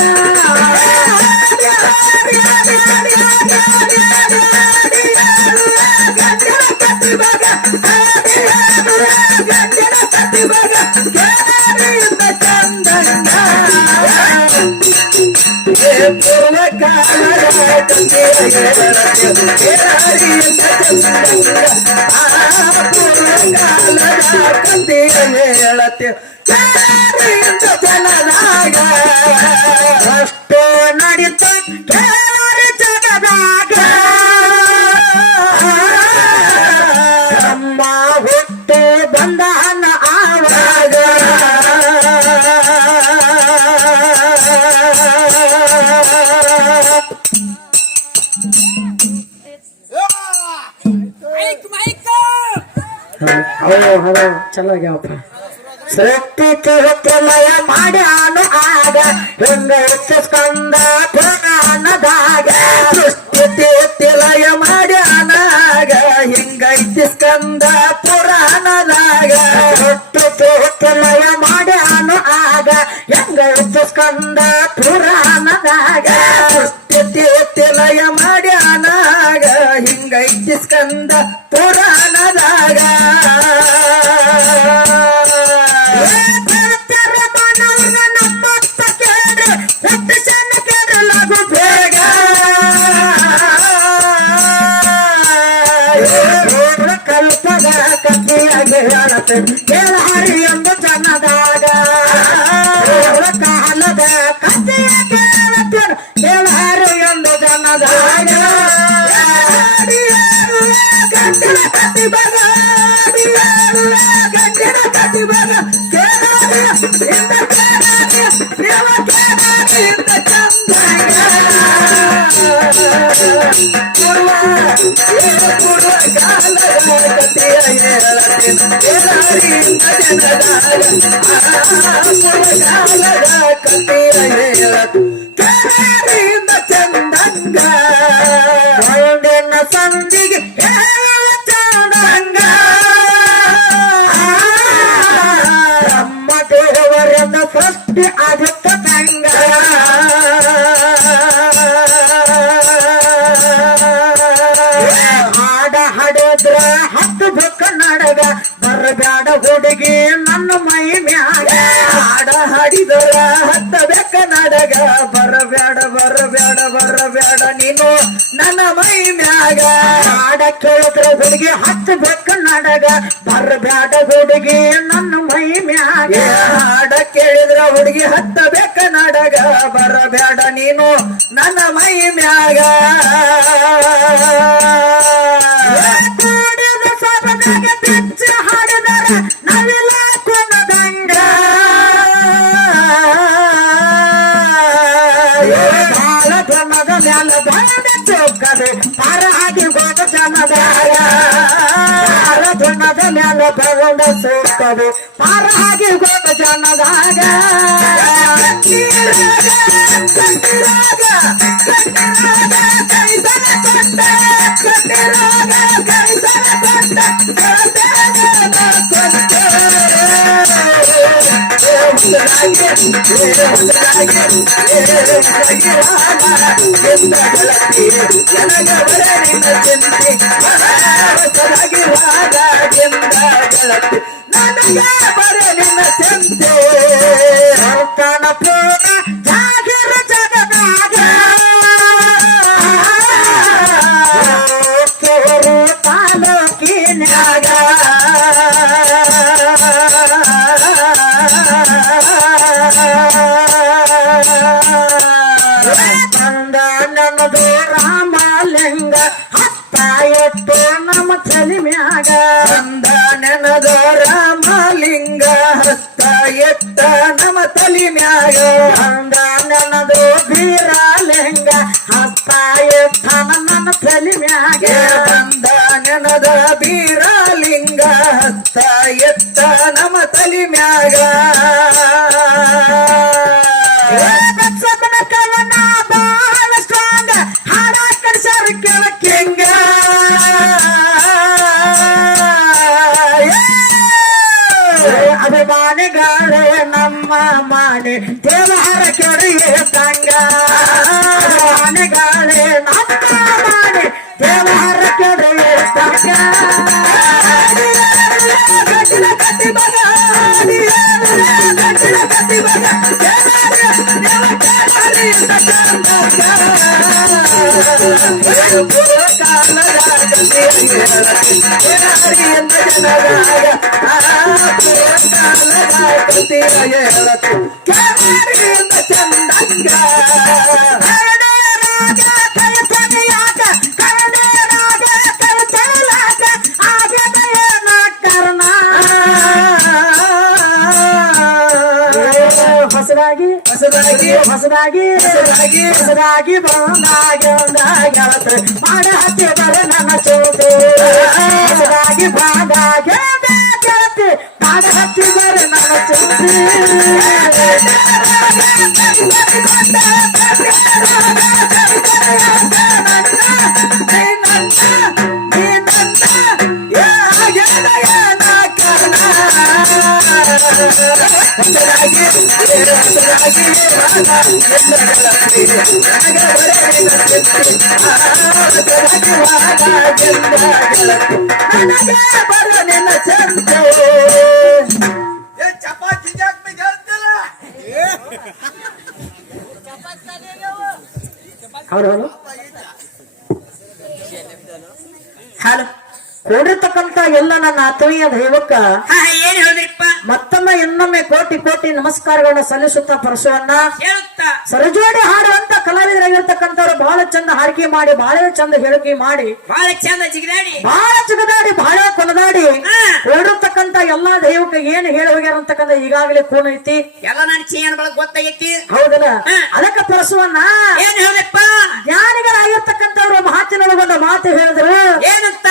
ಪೂರ್ವ ಹೇಳತ್ತೆ ಜನದಾಗ ಅಷ್ಟೋ ನಡೀತ ಜಗದಾಗ ನಮ್ಮ ಹುಟ್ಟು ಬಂಧನ ಆವಾಗ ಚಲೋ ಆಗ್ಯಾವಪ್ಪ ಸೃಷ್ಟಿ ತಿರುತ್ತಲಯ ಮಾಡ್ಯಾನು ಆಗ ಹೆಂಗ ಸ್ಕಂದ ಪುರಾಣದಾಗ ಸೃಷ್ಟಿ ತಿರುತ್ತಲಯ ಮಾಡ್ಯಾನಾಗ ಹೆಂಗೈತಿ ಸ್ಕಂದ ಪುರಾಣದಾಗ ಸೃಷ್ಟಿ ತಿರುತ್ತಲಯ ಮಾಡ್ಯಾನು ಆಗ ಹೆಂಗೈತಿ ಸ್ಕಂದ ಪುರಾಣದಾಗ ಸೃಷ್ಟಿ ತಿರುತ್ತಲಯ ಮಾಡ್ಯಾನಾಗ ಹಿಂಗೈತಿ ಸ್ಕಂದ ಪುರಾಣದಾಗ ಕಲ್ಪದ ಕಥೆಯಾಗಿ ಹೇಳತ್ತೆ ಕೇಳಾರಿ ಎಂದು ಜನದಾಗ ಕಾಲದ ಕಥೆಯಾಗಿ ಹೇಳತ್ತೆ ಚಂದಂಗ ಸಂದಿಗೆ ಚಂದಂಗ ನಮ್ಮ ದೇವರನ್ನ ಸೃಷ್ಟಿ ಆದಿತ್ತ ತಂಗ ಹಾಡ ಹಾಡಿದ್ರ ಹತ್ತು ಬುಕ್ಕ ನಡಗ ಬರಬ್ಯಾಡ ಹುಡುಗಿ ನನ್ನ ಮೈ ಮ್ಯಾಗ ಹಾಡ ಹಾಡಿದರ ಹತ್ತ ಬೆಕ್ಕ ನಡಗ ಬರಬ್ಯಾಡ ಬರಬ್ಯಾಡ ಬರಬ್ಯಾಡ ನೀನು ನನ್ನ ಮೈ ಮ್ಯಾಗ ಹಾಡ ಕೇಳಿದ್ರ ಹುಡುಗಿ ಹತ್ತು ಬೆಕ್ಕ ನಡಗ ಬರಬ್ಯಾಡ ಹುಡುಗಿ ನನ್ನ ಮೈ ಮ್ಯಾಗ ಹಾಡ ಕೇಳಿದ್ರ ಹುಡುಗಿ ಹತ್ತ ಬೆಕ್ಕ ನಡಗ ಬರಬ್ಯಾಡ ನೀನು ನನ್ನ ಮೈ ಮ್ಯಾಗ ಕೂಡಿದ ಸಭದಾಗ ಬಿಚ್ಚ ಹಾಡಿದರ ನಾವೆಲ್ಲ ಕೊನದಂಗ ಬಾಳ ಧನದ ಮ್ಯಾಲ ಬಾಳ ಚೌಕದೆ ಪಾರ ಹಾಕಿ ಹೋದ ಜನದಾಗ ಪಾರ ಧನದ ಮ್ಯಾಲ ಬರೋಣ ಸೋಕದೆ ಪಾರ ಹಾಕಿ ಹೋದ ಜನದಾಗ ಜಾಗಿರ ಜಗದಾಗ ತಾಲೂಕಿನಾಗ ಬಂದ ನನ್ನದು ರಾಮಲಿಂಗ ಹತ್ತ ಎಟ್ಟು ನಮ್ಮ ತಲೆ ಮ್ಯಾಗ ಬಂದ ನೆನದು ರಾಮಲಿಂಗ ಹತ್ತ ಎಟ್ಟ ನಮ್ಮ ತಲೆ ಮ್ಯಾಗ ಬಂದ ನೆನದು ಬೀರಲಿಂಗ ಹತ್ತ ಎಟ್ಟ ನನ್ನ ತಲೆ ಮ್ಯಾಗ ಬಂದ ನೆನದ ಬೀರಲಿಂಗ ಹತ್ತ ಎಟ್ಟ ನಮ್ಮ ತಲೆ ಮ್ಯಾಗ ಕವನ ಬಾಳ ಸ್ಟ್ರಾಂಗ್ ಹಾಡ ಕಡ್ಸಾರ ಕೆಳಕ್ಕೆಂಗ ಅಭಿಮಾನಿಗಳೇ ನಮ್ಮ ಮಾನೆ ದೇವರ ಕೆರೆಯೇ ತಂಗ ಅಭಿಮಾನಿಗಳೇ ನಮ್ಮ ಮಾನೆ ದೇವರ ಕೆರೆಯೇ ತಂಗ ಕಟ್ಟಿ ಬಗ ಕಟ್ಟಿ ಬಗ ಚಂದಂಗ ಹೊಸದಾಗಿ ಹೊಸದಾಗಿ ಹೊಸದಾಗಿ ಹೊಸದಾಗಿ ಹೊಸದಾಗಿ ಬಂದಾಗಿ ಒಂದಾಗಿ ಮಾಡ ಹತ್ತಿ ಬರ ನನ್ನ ಚೋಟು ಹೊಸದಾಗಿ ಬಂದಾಗಿ ಗೆಳತಿ ಮಾಡ ಹತ್ತಿ ಬರ ನನ್ನ ಚೋಟು ಹಲೋ ಕೂಡಿರ್ತಕ್ಕಂತ ಎಲ್ಲ ನನ್ನ ಆತ್ಮೀಯ ದೈವಕ್ಕ ಏನ್ ಹೇಳಿದ್ರಿಪ್ಪ ಮತ್ತೊಮ್ಮೆ ಇನ್ನೊಮ್ಮೆ ಕೋಟಿ ಕೋಟಿ ನಮಸ್ಕಾರಗಳನ್ನ ಸಲ್ಲಿಸುತ್ತಾ ಪರಶುವನ್ನ ಹೇಳುತ್ತಾ ಸರಜೋಡಿ ಹಾಡುವಂತ ಕಲಾವಿದರಾಗಿರ್ತಕ್ಕಂಥವ್ರು ಬಹಳ ಚಂದ ಹಾಡಿಕೆ ಮಾಡಿ ಬಹಳ ಚಂದ ಹೇಳಿಕೆ ಮಾಡಿ ಬಹಳ ಚಂದ ಜಿಗಿದಾಡಿ ಬಹಳ ಜಗದಾಡಿ ಬಹಳ ಕೊನದಾಡಿ ಕೂಡಿರ್ತಕ್ಕಂತ ಎಲ್ಲಾ ದೈವಕ್ಕೆ ಏನ್ ಹೇಳಿ ಹೋಗ್ಯಾರ ಅಂತಕ್ಕಂಥ ಈಗಾಗಲೇ ಕೂನ್ ಐತಿ ಎಲ್ಲ ನನ್ನ ಚೀಯನ್ ಬಳಗ ಗೊತ್ತಾಗೈತಿ ಹೌದಲ್ಲ ಅದಕ್ಕ ಪರಶುವನ್ನ ಏನ್ ಹೇಳಿಪ್ಪ ಜಾನಿಗಳಾಗಿರ್ತಕ್ಕಂಥವ್ರು ಮಾತಿನೊಳಗೊಂಡ ಮಾತು ಹೇಳಿದ್ರು ಏನಂತ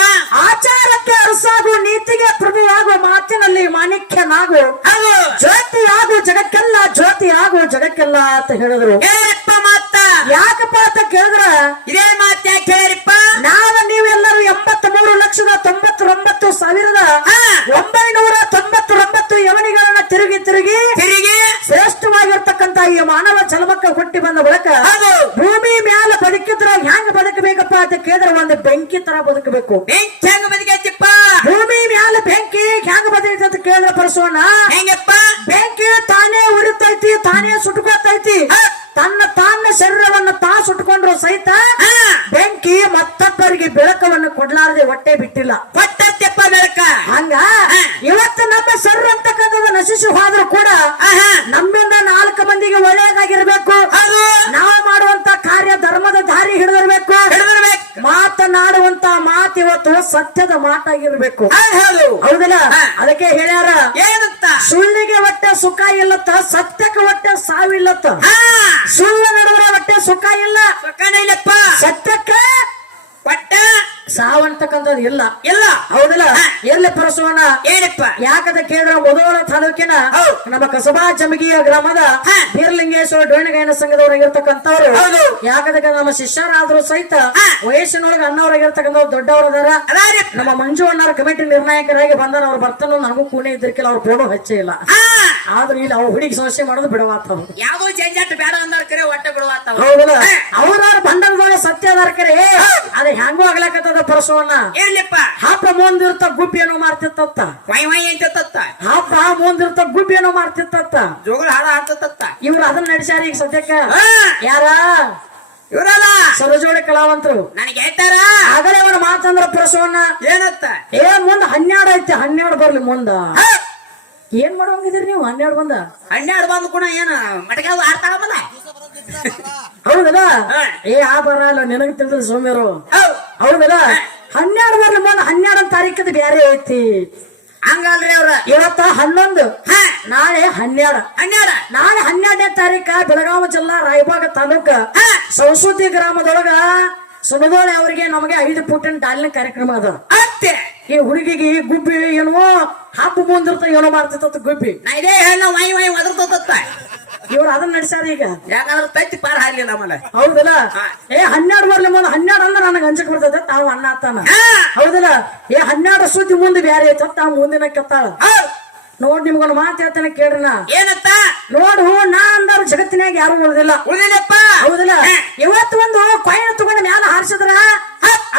ಆಚಾರಕ್ಕೆ ಅರಸಾಗು ನೀತಿಗೆ ಪ್ರಭುವಾಗುವ ಮಾತಿನಲ್ಲಿ ಮಾಣಿಕ್ಯನಾಗು ಅದು ಜ್ಯೋತಿಯಾಗು ಜಗಕ್ಕೆಲ್ಲ ಜ್ಯೋತಿಯಾಗು ಜಗಕ್ಕೆಲ್ಲ ಅಂತ ಹೇಳಿದ್ರು ಏನಪ್ಪ ಮಾತ ಯಾಕಪ್ಪ ಅಂತ ಕೇಳಿದ್ರ ಇದೇ ಮಾತು ಯಾಕೆ ಹೇಳಿರಿಪ್ಪ ನಾನು ನೀವೆಲ್ಲರೂ 83,99,999 ಯವನಿಗಳನ್ನ ತಿರುಗಿ ತಿರುಗಿ ತಿರುಗಿ ಶ್ರೇಷ್ಠವಾಗಿರ್ತಕ್ಕಂತ ಈ ಮಾನವ ಜನ್ಮಕ್ಕೆ ಹುಟ್ಟಿ ಬಂದ ಬಳಿಕ ಅದು ಭೂಮಿ ಮ್ಯಾಲ ಬದುಕಿದ್ರ ಹೆಂಗ್ ಬದುಕಬೇಕಪ್ಪ ಅಂತ ಕೇಳಿದ್ರೆ ಒಂದು ಬೆಂಕಿ ತರ ಬದುಕಬೇಕು ಬೆಂಕಿ ಹೆಂಗ ಬದುಕೈತಿಪ್ಪ ಭೂಮಿ ಮ್ಯಾಲ ಬೆಂಕಿ ಹೆಂಗ್ ಬದೈತಿ ಅಂತ ಕೇಳಿದ್ರೆ ಪರಸೋಣ ಹೆಂಗಪ್ಪ ಬೆಂಕಿ ತಾನೇ ಉರಿತೈತಿ ತಾನೇ ಸುಟ್ಕೋತೈತಿ ತನ್ನ ಶರೀರವನ್ನು ತಾ ಸುಟ್ಕೊಂಡ್ರು ಸಹಿತ ಬೆಂಕಿ ಮತ್ತೊಬ್ಬರಿಗೆ ಬೆಳಕವನ್ನು ಕೊಡ್ಲಾರದೆ ಹೊಟ್ಟೆ ಬಿಟ್ಟಿಲ್ಲ ಕೊಟ್ಟಪ್ಪ ಬೆಳಕ ಹಂಗ ಇವತ್ತು ನಮ್ಮ ಶರೀರ ಅಂತಕ್ಕಂಥದ್ದು ನಶಿಸಿ ಹೋದ್ರು ಕೂಡ ನಮ್ಮಿಂದ 4 ಮಂದಿಗೆ ಒಳ್ಳೆಯದಾಗಿರ್ಬೇಕು ಅದು ನಾವು ಮಾಡುವಂತ ಕಾರ್ಯ ಧರ್ಮದ ದಾರಿ ಹಿಡಿದಿರ್ಬೇಕು ಮಾತನಾಡುವಂತ ಮಾತು ಇವತ್ತು ಸತ್ಯದ ಮಾತಾಗಿರ್ಬೇಕು ಹೌದಲ್ಲ ಅದಕ್ಕೆ ಹೇಳ್ಯಾರ ಏನಂತ ಸುಳ್ಳಿಗೆ ಹೊಟ್ಟೆ ಸುಖ ಇಲ್ಲತ್ತ ಸತ್ಯಕ್ಕೆ ಹೊಟ್ಟೆ ಸಾವಿಲ್ಲತ್ತ ಸುಳ್ಳು ನಡುವೆ ಹೊಟ್ಟೆ ಸುಖ ಇಲ್ಲ ಇಲ್ಲಪ್ಪ ಸತ್ಯಕ್ಕೆ ಕೊಟ್ಟ ಸಾವಂತಕ್ಕಂಥದ್ದು ಇಲ್ಲ ಇಲ್ಲ ಹೌದಲ್ಲ ಎಲ್ಲಿ ಪರಸೋಣ ಏನಪ್ಪ ಯಾಕಂತ ಕೇಳಿದ್ರೆ ಮೊದಲ ತಾಲೂಕಿನ ನಮ್ಮ ಕಸಬಾ ಜಮಗಿಯ ಗ್ರಾಮದ ಬೀರಲಿಂಗೇಶ್ವರ ಡೋಣಿಗಾಯನ ಸಂಘದವರಾಗಿರ್ತಕ್ಕಂಥವ್ರು ಯಾಕಂದ್ರೆ ನಮ್ಮ ಶಿಷ್ಯರಾದ್ರೂ ಸಹಿತ ವಯಸ್ಸಿನೊಳಗೆ ಅನ್ನವರಾಗಿರ್ತಕ್ಕಂಥವ್ರು ದೊಡ್ಡವರದಾರ ನಮ್ಮ ಮಂಜು ಅಣ್ಣರ ಕಮಿಟಿ ನಿರ್ಣಾಯಕರಾಗಿ ಬಂದಾರ ಅವ್ರು ಬರ್ತಾನೋ ನನಗೂ ಕೂಣೆ ಇದ್ರಿಕಿಲ್ಲ ಅವ್ರು ಫೋಟೋ ಹಚ್ಚೇ ಇಲ್ಲ ಆದ್ರೆ ಇಲ್ಲಿ ಅವ್ರ ಹುಡುಗಿ ಸಮಸ್ಯೆ ಮಾಡೋದು ಬಿಡವಾತ ಯಾವ್ದೋ ಜಂಜಾಟ ಬೇಡ ಅಂದಾರ ಕರೆ ಹೊಟ್ಟೆ ಬಿಡುವಾತ ಹೌದಲ್ಲ ಅವ್ರ ಬಂಡಲದೊಳಗೆ ಸತ್ಯ ಅದಾರ ಕರೆ ಅದ ಹೆಂಗೋ ಆಗ್ಲಕತ್ತದ ಪರಸೋಣ ಇರ್ಲಿಪ್ಪ ಹಬ್ಬ ಮುಂದಿರ್ತ ಗುಬ್ಬಿ ಏನೋ ಮಾಡ್ತಿತ್ತ ವೈ ವೈ ಅಂತ ಹಬ್ಬ ಮುಂದಿರ್ತ ಗುಬ್ಬಿ ಏನೋ ಮಾಡ್ತಿತ್ತ ಜೋಗಳ ಹಾಡ ಆಡ್ತತ್ತ ಇವ್ರು ಅದನ್ನ ನಡೆಸ್ಯಾರ ಈಗ ಸದ್ಯಕ್ಕ ಯಾರ ಇವರಲ್ಲ ಸರಜೋಡಿ ಕಲಾವಂತರು ನನಗೆ ಹೇಳ್ತಾರ ಆಗಲೇ ಅವನ ಮಾತಂದ್ರ ಪರಸೋಣ ಏನತ್ತ ಮುಂದ 12 ಐತಿ 12 ಬರ್ಲಿ ಮುಂದ ಏನ್ ಮಾಡೋಂಗಿದ್ರಿ ನೀವು 12 ಬಂದ 12 ಬಂದ್ ಕೂಡ ಏನ ಮಟಕ ಆಡ್ತಾಳ ಬಂದ ಹೌದಲ್ಲ ಆ ಬರಲ್ಲ ನಿನಗೆ ತಿಳಿದ ಸೌಮ್ಯರು ಹೌದಲ್ಲ 12 ಬರ್ಲಿ ಮುಂದ 12 ತಾರೀಕದ ಬ್ಯಾರೆ ಐತಿ ಹಂಗಲ್ರಿ ಅವ್ರ ಇವತ್ತ 11 ನಾಳೆ 12 ನಾಳೆ 12ನೇ ತಾರೀಕ ಬೆಳಗಾವಿ ಜಿಲ್ಲಾ ರಾಯಬಾಗ ತಾಲೂಕ ಸಂಸ್ಕೃತಿ ಗ್ರಾಮದೊಳಗ ಸುನದೋಳೆ ಅವರಿಗೆ ನಮಗೆ 5 ಪುಟ್ಟಿನ ಡಾಲಿನ ಕಾರ್ಯಕ್ರಮ ಅದ ಅತ್ತೆ ಈ ಹುಡುಗಿಗೆ ಗುಬ್ಬಿ ಏನೋ ಹಬ್ಬ ಮುಂದಿರ್ತ ಏನೋ ಮಾಡ್ತಿತ್ತ ಗುಬ್ಬಿ ನಾ ಇದೇ ಹೇಳ ವೈ ವೈ ಒದರ್ತತ್ತ ಇವ್ರು ಅದನ್ನ ನಡೆಸ್ಯಾರ ಈಗ ಯಾಕಂದ್ರೆ ತತ್ತಿ ಪಾರ ಹಾರ್ಲಿಲ್ಲ ಆಮೇಲೆ ಹೌದಲ್ಲ 12 ಬರ್ಲಿ ಮುಂದೆ 12 ಅಂದ್ರೆ ನನಗೆ ಅಂಜಕ್ ಬರ್ತದೆ ತಾವು ಅಣ್ಣ ಆತಾನ ಹೌದಲ್ಲ 12 ಸುದ್ದಿ ಮುಂದೆ ಬ್ಯಾರೆ ಐತ ತಾವು ಮುಂದಿನ ಕೆತ್ತಾಳ ನೋಡ್ ನಿಮ್ಗೊಂದು ಮಾತು ಹೇಳ್ತಾನೆ ಕೇಳ್ರಿ ನಾ ಏನತ್ತ ನೋಡು ನಾ ಅಂದಾರ ಜಗತ್ತಿನಾಗ ಯಾರು ಉಳಿದಿಲ್ಲ ಹೌದಲ್ಲ ಇವತ್ತು ಒಂದು ಕೊಯ್ನ ತಗೊಂಡ ಮ್ಯಾಲ ಹಾರಿಸಿದ್ರ